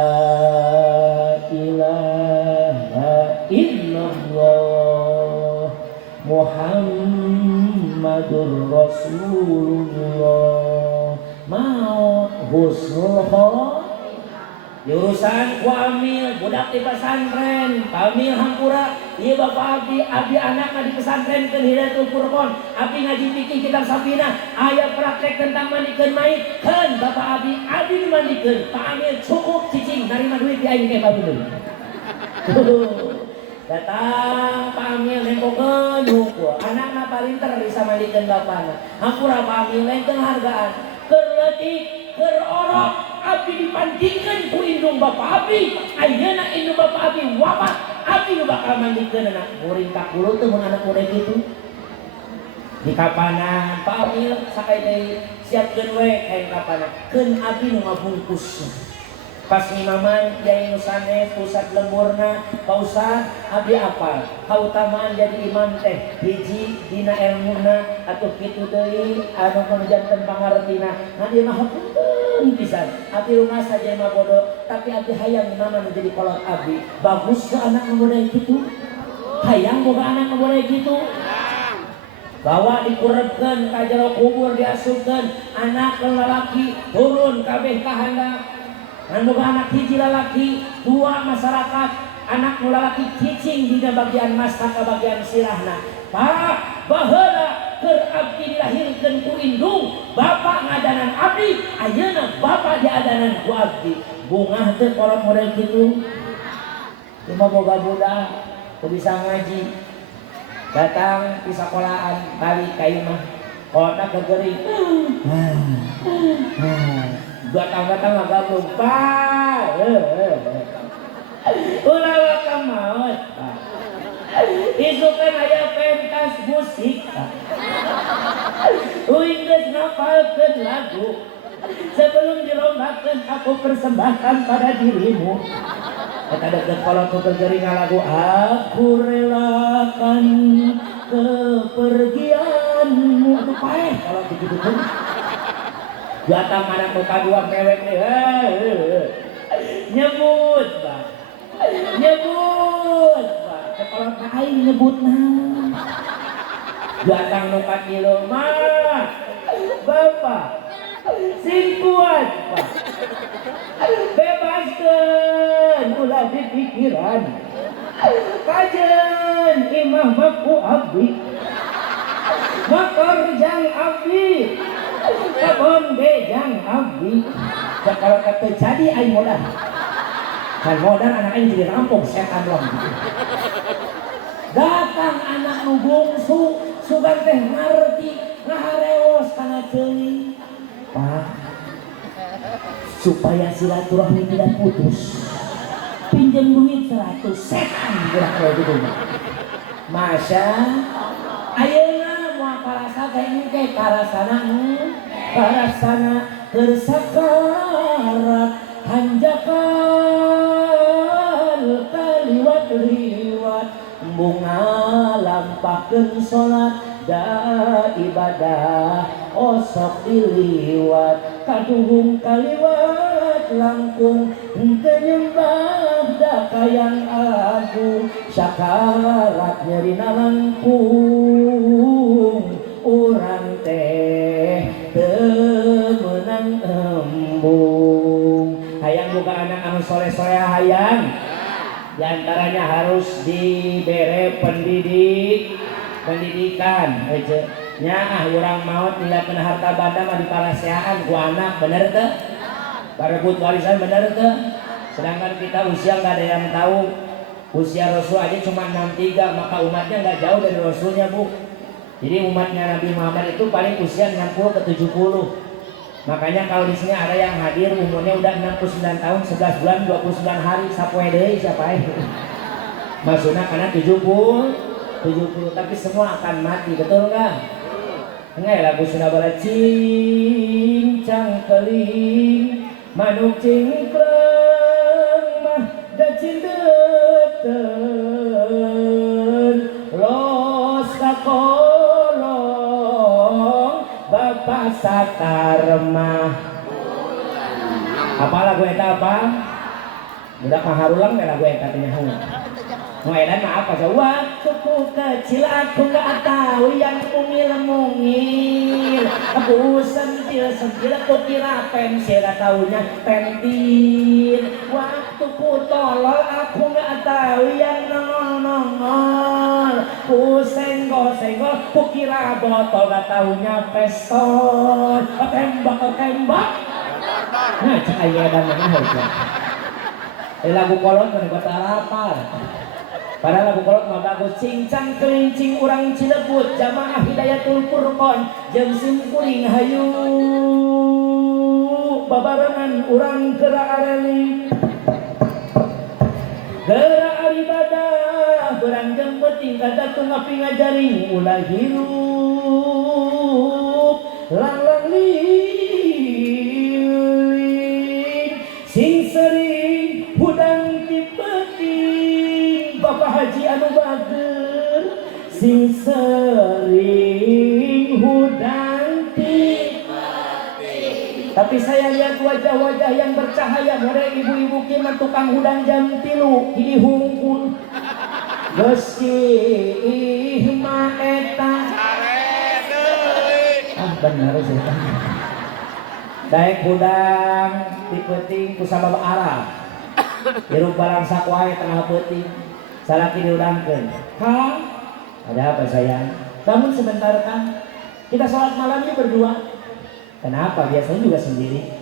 ilaha illallah Muhammad Muhammadur Rasulullah. Maut husnul khotimah. Jurusan ku amil budak di pesantren, amil hampura. Iya bapak abdi anakna di pesantren ke Hidayatul Furqon. Abdi ngaji fikih kitab Safina, aya praktek tentang mandikeun mayit. Kan bapak abdi dimandikeun. Pak amil cukup cicing narima duit di aing ke babeuleuh. Datang Pak Amil nempokeun hukum anakna palinter bisa mandikeun bapana. Hampura Pak Amil lengkeun hargaan. Keur leutik, keur orok. Abdi dipandingkan ku indung bapak abdi. Ayeuna indung bapak abdi wafat, abdi nu bakal mandikeun anak muring ka kulo teh mun anak muda gitu. Di kapanan Pak Amil sakai deui siapkeun we kain kapanan. Keun abdi nu ngabungkus. Pas imaman Yai Nusanes pusat lemburna Pak Ustad abdi apal kautamaan jadi imam teh hiji dina ilmuna atuh kitu deui anu panjanten pangartina hadieu mah hapunten pisan abdi rumah saja mah bodoh tapi abdi hayang imam menjadi kolot abdi bagus ke anak muda kitu hayang boga anak muda kitu bawa dikurebkeun ka jero kubur diasupkeun anak lalaki turun kabeh ka handap. Boga anak hiji lalaki, dua masyarakat, anak lalaki cicing dina bagian mastaka bagian sirahna. Pak, baheula keur abdi dilahirkeun ku indung, bapak ngadanan abdi, ayeuna bapak diadanan ku abdi. Bungah teu kolot model kitu. Cuma boga budak, teu bisa ngaji. Datang di sekolahan balik ka imah. Kolotna kegering. Datang-datang agak lupa. Ulah wakam maut. Isu kan aya pentas musik. Uing geus ngapalkeun lagu. Sebelum dilombakeun aku persembahkan pada dirimu. Eta deukeut kolot kegering lagu aku relakan kepergianmu. Atuh paeh kalau begitu pun. Datang anak muka dua mewek nih, nyebut Pak, kalau aing nyebut nah, datang muka kilo mah, bapak, sing kuat Pak, bebaskan ulah di pikiran, kajen imah maku abdi, makor jang abdi. Kabon bejang abdi. Kalau kata jadi aing modal. Kan modal anak aing jadi rampung setan long. Datang anak nu bungsu sugan teh ngarti ngahareos kana teuing. Pak, supaya silaturahmi tidak putus. Pinjam duit 100 setan gerak kayak gitu. Masya ayeuna moal karasa teh engke karasana tersakarat hanjakal kaliwat-liwat bunga lampahkeun salat da ibadah osok diliwat kaduhung kaliwat langkung henteu nyembah da kayang agung sakarat nyerina langkung urang teh temenang embung. Hayang boga anak anu soleh-soleh hayang. Di antaranya harus dibere pendidikan. Nya urang maut ninggalkeun harta banda mah dipalaseaan ku anak, bener teu? Parebut warisan bener teu? Sedangkan kita usia enggak ada yang tahu. Usia Rasul aja cuma 63, maka umatnya enggak jauh dari Rasulnya, Bu. Jadi umatnya Nabi Muhammad itu paling usia 60 ke 70. Makanya kalau di sini ada yang hadir umurnya udah 69 tahun, 11 bulan, 29 hari, sapoe deui siapa itu. Maksudnya karena 70, tapi semua akan mati, betul enggak? Enggak lagu Sunda Barat cincang keling, manuk cingkrang mah da cindeuten, los kako Bapak Satarma. Apa lagu eta apa? Budak mah harulang lagu eta teh nyaho. Edan mah apa sih? Waktu kecil aku nggak tahu yang mungil-mungil. Aku sentil-sentil aku kira pensil, gak taunya pentil. Waktu ku tolol aku nggak tahu yang nongol-nongol. Ku senggol-senggol ku kira botol, gak taunya pistol. Tembak. Nah cak aya dan mana aja. Lagu kolot kan kota harapan. Padahal lagu kolot mah bagus. Cincang kelincing urang Cilebut, jamaah Hidayatul Furqon jeung sim kuring hayu babarengan urang geura areli geura ibadah berang jeung penting kada teu ngapi ngajaring ulah hirup lang liling sing sering hudang Bapak Haji anu bager sing sering hudang tapi saya lihat wajah-wajah yang bercahaya mere ibu-ibu kieu tukang hudang jam 3 ini hungkul geus mah eta bener sih daek hudang ti peuting ku sabab Arab hirup barang sakwae tengah peuting salaki diudangkeun. Kang, ada apa sayang? Namun sebentar Kang, kita sholat malam ini berdua. Kenapa? Biasanya juga sendiri.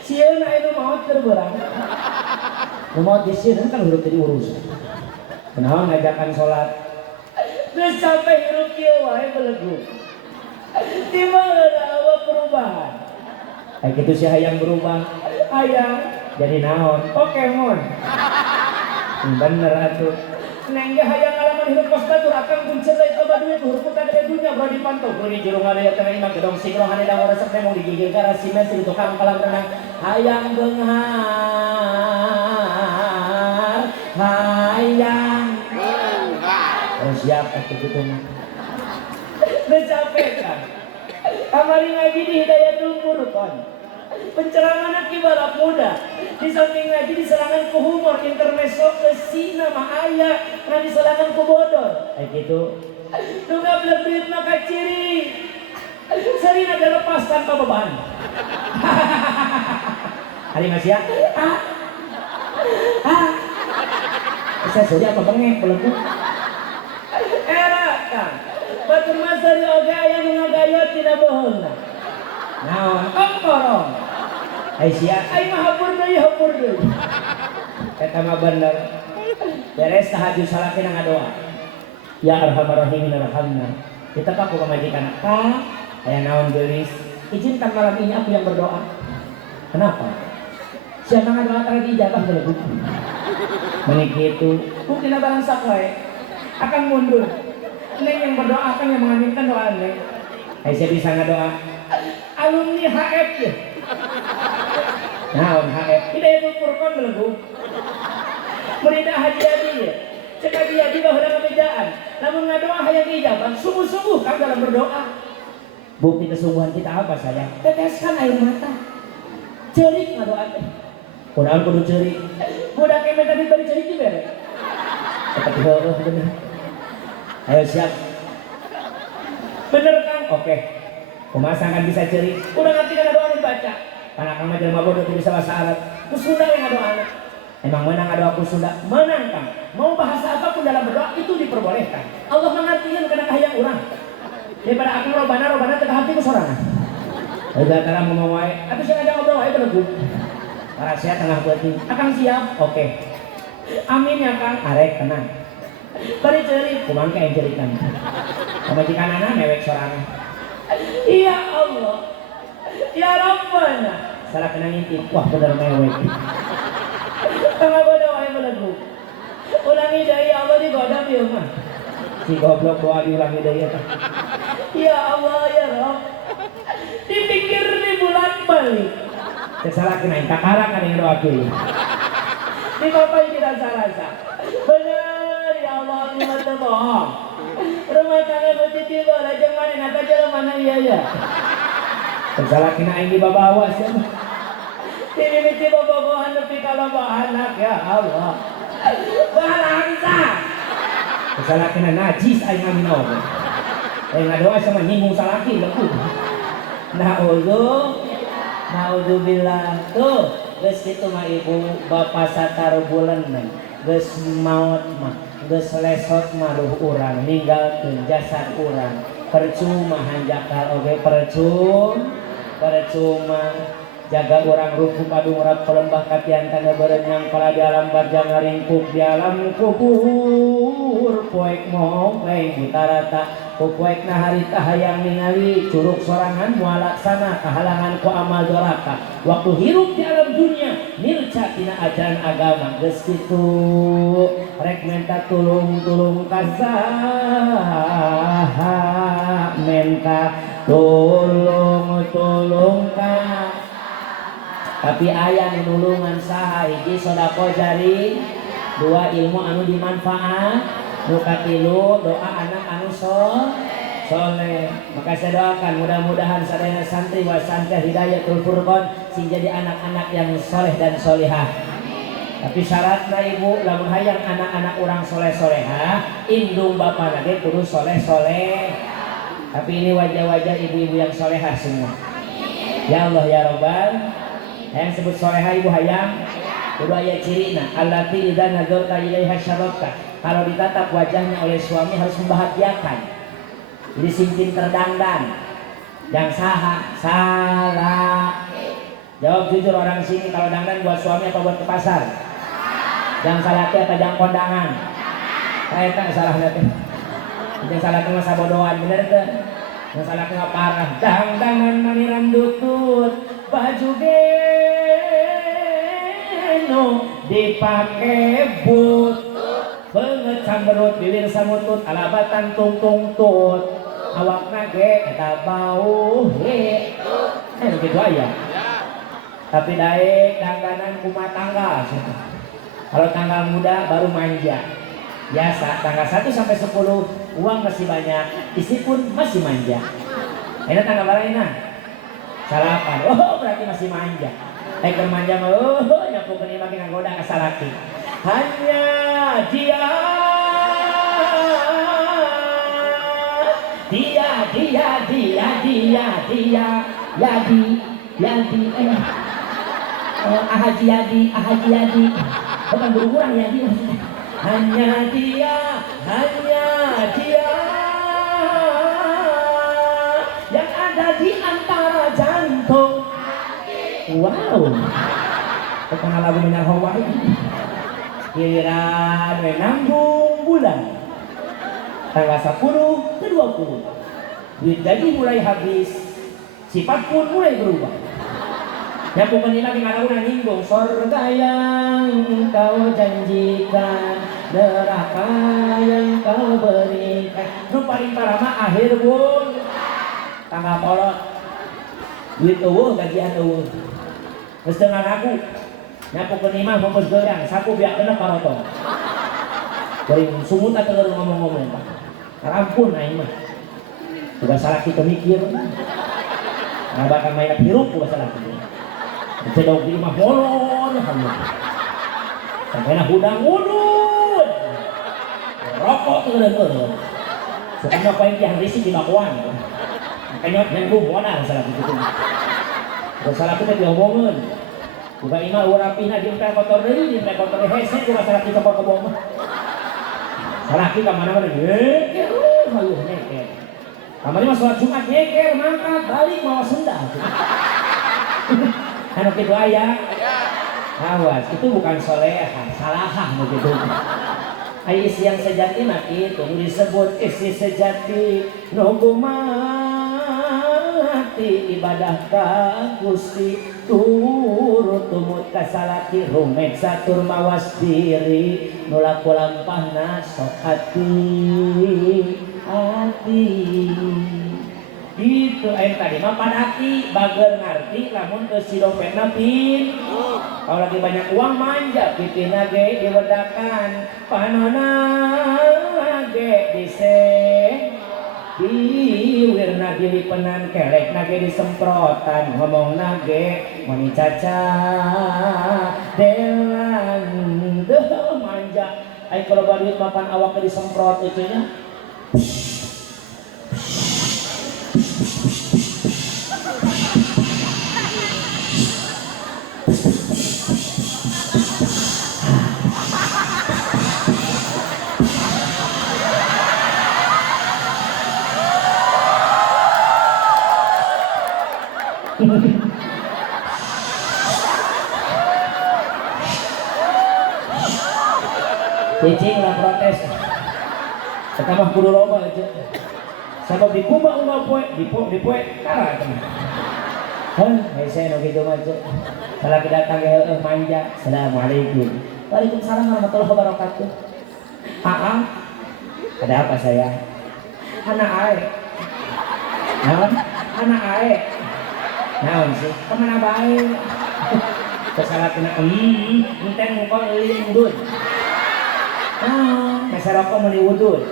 Sieun aya nu maot keur beurang. Nu maot di sieun kan huruf jadi urus. Kunaon ngajakan sholat? Geus sampai hirup kieu wae belegu. Di mana ada perubahan? Kayak gitu si hayang berubah. Hayang jadi naon? Pokemon. Bener atuh. Neng ge hayang ngalaman hirup kos batur akang kuncen lain loba duit huruf ka dari dunya bro dipantau kuring jero ngadaya teh imah gedong sigro haneda resep teh mung digigil ka simen si tukang kolam renang hayang beunghar hayang oh siap atuh kitu mah teu capek kan kamari ngaji di Hidayatul Furqon pencerahan kibarat muda di samping ngaji diserangan ku humor intermezzo kesina mah aya ngan diserangan ku bodor kayak gitu nu gablek duit mah kaciri sering ada lepas tanpa beban hari mas ya saya sudah apa bengek belegu era kan batur masa di oge aya nu ngagayot tina beheula naon kongkorong Aisyah, ai mah hapur deui. Eta mah bener. Beres tahajud salat teh ngadoa. Ya Arhamar Rahimin arhamna. Kita pak ku majikan, "Kang, aya naon geulis? Izinkan malam ini aku yang berdoa." Kenapa? Siapa ngadoa tara diijabah belegu. Menik kitu, mungkin barang sakwae akan mundur. Neng yang berdoa akan yang mengaminkan doa neng. Aisyah bisa ngadoa. Alumni HF ya. Nah, HF Hidayatul Furqon belegu. Merida haji ya. Cek haji baheula ngabejaan. Lamun ngadoa hayang diijabah, sungguh-sungguh kan dalam berdoa. Bukti kesungguhan kita apa sayang? Teteskan air mata. Ceurik ngadoa teh. Kunaon kudu ceurik? Budak emeh tadi bari ceurik di bere. Tapi heueuh bener. Ayo siap. Bener Kang? Oke. Kumaha sangkan bisa ceurik? Udah ngerti kan doa dibaca. Karena Kang jelema bodoh teu bisa bahasa Arab. Ku Sunda yang ngadoa anak. Emang menang ngadoa ku Sunda? Menang Kang. Mau bahasa apapun dalam berdoa itu diperbolehkan. Allah mengartikan kana kahayang urang. Daripada aku robana teu hati ku sorangan. Udah tara ngomong wae. Atuh sing ngajak ngobrol wae belegu. Para saya tengah beuting. Akang siap? Oke. Amin ya Kang. Arek tenang. Bari ceurik kumaha yang ceurikan. Pamajikanana mewek sorangan. Ya Allah. Ya Rabbana. Salah kena ngintip. Wah bener mewek. Tengah bodoh wae belegu. Ulangi deui Allah digodam ieu mah. Si goblok doa diulangi deui eta. Ya Allah ya Rabb. Dipikir di bulan balik. Salah kena kakara kan yang doa kieu. Di bapak ini rasa-rasa. Bener ya Allah ini mah teu bohong. Rumah tangga beuti boleh jeung manehna teh jelema mana ieu ya. Salah kena aing dibabawa sia. Ini mesti bobogohan nepi ka loba anak ya Allah. balangsa salaki na najis ay ngamin ako ngadoa sama nyinggung salaki lembut naudzubillah tuh geus kitu mah ibu bapak satar bulan geus maot mah geus lesot mah ruh urang ninggalkeun jasad urang percuma hanjakal oge percuma jaga orang ruku padu ngurap pelembah katian tanda berenang pala di alam barjang ngaringkuk di alam kubur poek moh lain butarata poek na harita hayang ningali curug sorangan mualaksana kehalangan ku amal doraka waktu hirup di alam dunia nilca tina ajaran agama geus kitu rek menta tulung kasaha menta tulung ka tapi ayah nulungan saha hiji sodako jari dua ilmu anu dimanfaat nu katilu doa anak anu soleh maka saya doakan mudah-mudahan sadaya santri wa santri hidayatul furqan sing jadi anak-anak yang soleh dan solihah tapi syaratna ibu lamun hayang anak-anak orang soleh-soleha indung bapak nage kudu soleh-soleh tapi ini wajah-wajah ibu-ibu yang solehah semua ya Allah ya Rabbal yang sebut soleha ibu hayang kudu aya cirina allati idza nazarta ilaiha syarafta kalau ditatap wajahnya oleh suami harus membahagiakan jadi simpin terdangdan yang salah jawab jujur orang sini kalau dangdan buat suami apa buat ke pasar yang salah atau yang kondangan saya tak salah nanti yang salah itu masa bodohan bener ke yang salah itu parah dangdangan maniran dutut baju geno dipake but banget samberut bibir samutut alabatan tungtung tut awakna ge eta bau he gitu aya tapi daek dangdanan kumah tanggal kalau tanggal muda baru manja biasa tanggal 1 sampai 10 uang masih banyak isi pun masih manja ini tanggal berapa salapan oh berarti masih manja eker manja mah oh nyapu geni makin nggoda ka salaki hanya dia Yadi bukan berkurang Yadi hanya dia yang ada di antara jantung wow tengah lagu minal Hawaii kira nanggung bulan tanggal 10 ke 20 duit gaji mulai habis sifat pun mulai berubah ya bukan lagi ngalaunan nyinggung sorga yang kau janjikan neraka yang kau berikan nu paling parah mah akhir bun tanggal polot duit eueuh gajian eueuh geus teu ngaku nyapu kenimah fokus gerang sapu biak kena parotong beuring sumut atuh keur ngomong-ngomong Pak rampun aing mah udah salah kita mikir nah bakal main hirup udah salah kita cedok di rumah molor kamu sampai nak hudang udut rokok tuh udah sekarang apa yang risik di bakuan makanya nenggu modal salah itu terus salah kita diomongin bukan ima urapina di empat kotor dari di empat kotor hese cuma salah kita kok kebong salah kita mana-mana haluh nyeker kamari mah sholat Jumat nyeker mangkat balik bawa sendal anu kitu aya awas itu bukan solehah salahah begitu ai isi yang sejati mah kitu disebut isi sejati nu mati ibadah ka Gusti turut tumut ka salaki rumek satur mawas diri nu laku lampahna sok hati itu air tadi mah padaki bager ngarti lamun ke si dompetna pin kalau lagi banyak uang manja pipina ge diwedakan panona ge dise diwirna na dilipenan kelek nage disemprotan ngomong nage mani caca delan deh manja ai kalau baduit mapan awak disemprot itu nya cicing lah protes sekamah kudu loba aja sabab dikumbang unggah poe dipoe kalah saya no gitu mah salah datang ya manja assalamualaikum waalaikumsalam warahmatullahi wabarakatuh ada apa saya anak ae naon anak ae naon sih kemana baik kesalahan kena enten ngomong lindun masyarakat mau diwudud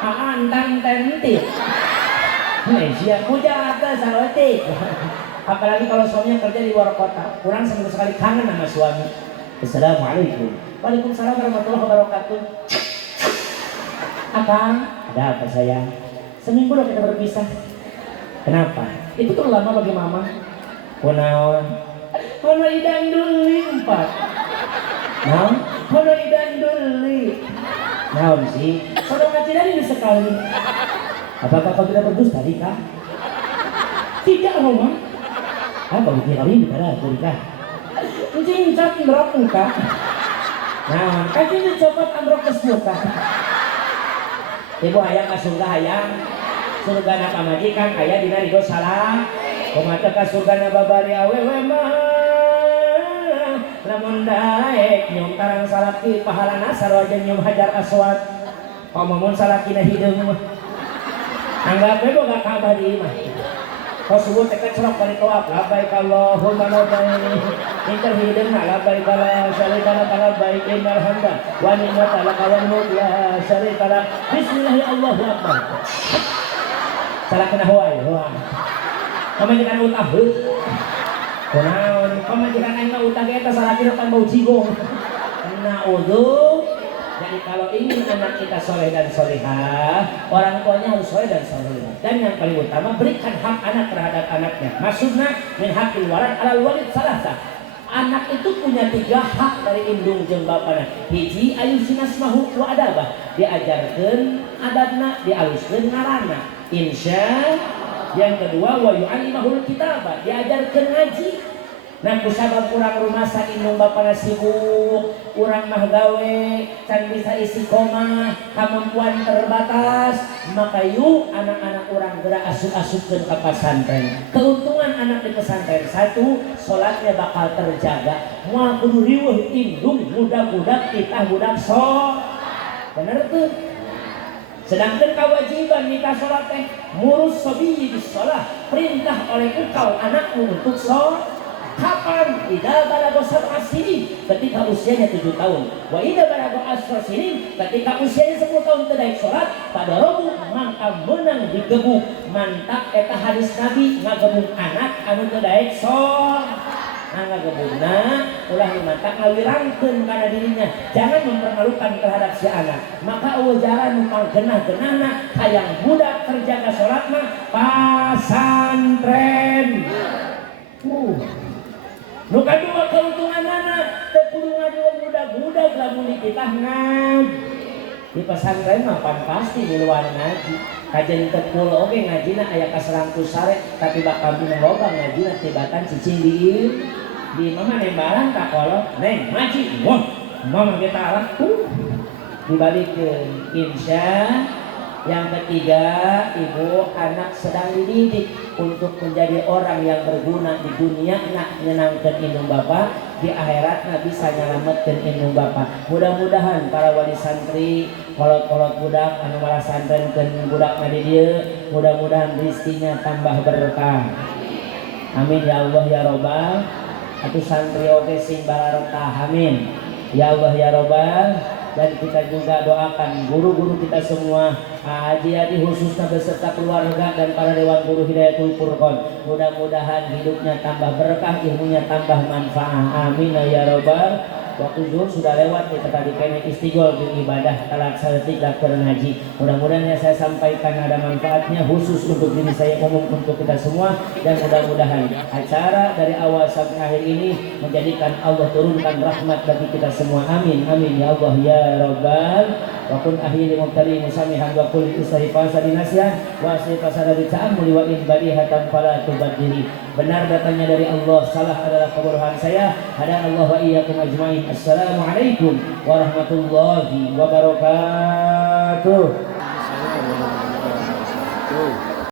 antang tentit siap puja atas salawati apalagi kalau suaminya kerja di luar kota kurang seminggu sekali kangen sama suami assalamualaikum waalaikumsalam warahmatullahi wabarakatuh akang ada apa sayang seminggu udah kita berpisah kenapa itu tuh lama bagi mama kunaon kono idan dulu empat kono idan dulu naon sih kono ngaji dari sekali apakah kau tidak berdusta Dika? Tidak Roma apa bikin kami bicara Dika? Cincap ambrok muka naon kaki dicopot ambrok ke muka ibu hayang ka surga hayang surga na pamajikan aya dina ridho salah kumata ka surga na babari awewe mah lamun daek nyom tarang salaki pahalana sarwa nyom hajar aswad pamomun salaki na hideung mah anggap we boga ka abadi mah kau subuh teka cerok balik tawaf labbaik Allahumma labbaik inter hideung na labbaik la syarika lak labbaik innal hamda wa ni'mata lak wal mulk la syarika lak bismillah Allahu akbar salah kena hoai pamajikan utah kunaon pamajikan aing mah utah ge eta salah kira kan bau cigong na udu jadi kalau ingin anak kita soleh dan solehah orang tuanya harus soleh dan solehah dan yang paling utama berikan hak anak terhadap anaknya maksudnya min hakil walad alal walid salasa anak itu punya 3 hak dari indung jeung bapana hiji ayusinasmahu wa adabah diajarkeun adabna dialuskeun ngaranna insya yang kedua wa yu'allimahul kitabah diajarkeun ngaji nah kusabab kurang rumasa indung bapana sibuk kurang mah gawe can bisa istiqomah kemampuan terbatas maka yuk anak-anak orang gerak asup-asupkeun ka pesantren keuntungan anak di pesantren satu salatnya bakal terjaga moal kudu riweuh indung budak-budak kita budak bener tuh sedangkan kewajiban kita sholat teh murus sobiyi bis sholat perintah oleh engkau anakmu untuk sholat kapan? Idza balagha sab'a sinin ketika usianya 7 tahun wa idza balagha 10 sinin ketika usianya 10 tahun tidak sholat pada robu maka menang digebuk mantap eta hadis Nabi ngagebuk anak anu teu daek sholat ngagebukna ulah mantap ngawirangkeun kana dirinya jangan mempermalukan terhadap si anak maka jalan numpang genah-genahna hayang budak terjaga sholat mah pasantren nu kadua keuntungan anak teu kudu ngajual budak-budak lamun dititah ngaji di pesantren mah pan pasti di luar ngaji kajian tekul oge ngajina aya ka 100 sare tapi bakal dina loba ngajina tibatan cicing di mama nembalan ka kolot neng ngaji wah mama kita alat dibalikeun insya yang ketiga ibu anak sedang dididik untuk menjadi orang yang berguna di dunia nak menyenangkan indung bapa di akhirat nak bisa nyelametkeun indung bapa mudah-mudahan para wali santri kolot-kolot budak anu malah santrenkeun budak di dieu mudah-mudahan rezekinya tambah berkah amin ya Allah ya Robbal atuh santri oge sing barokah amin ya Allah ya Robbal dan kita juga doakan guru-guru kita semua, adik-adik khususnya beserta keluarga dan para dewan guru Hidayatul Furqan. Mudah-mudahan hidupnya tambah berkah, ilmunya tambah manfaat. Amin ya robbal. Waktu zuhur sudah lewat, kita tadi kena istighol di ibadah talak saltik daftar ngaji. Mudah-mudahan yang saya sampaikan ada manfaatnya khusus untuk diri saya, umum untuk kita semua, dan mudah-mudahan acara dari awal sampai akhir ini menjadikan Allah turunkan rahmat bagi kita semua. Amin amin ya Allah ya Rabbal. Wa kun ahli mubtali musamihan wa kulli usahi fasadi nasihan wa asli fasada bi ta'ammuli wa in badihatan fala tubadili. Benar datangnya dari Allah, salah adalah kebodohan saya. Hada Allah wa iyyakum ajmain. Assalamualaikum warahmatullahi wabarakatuh.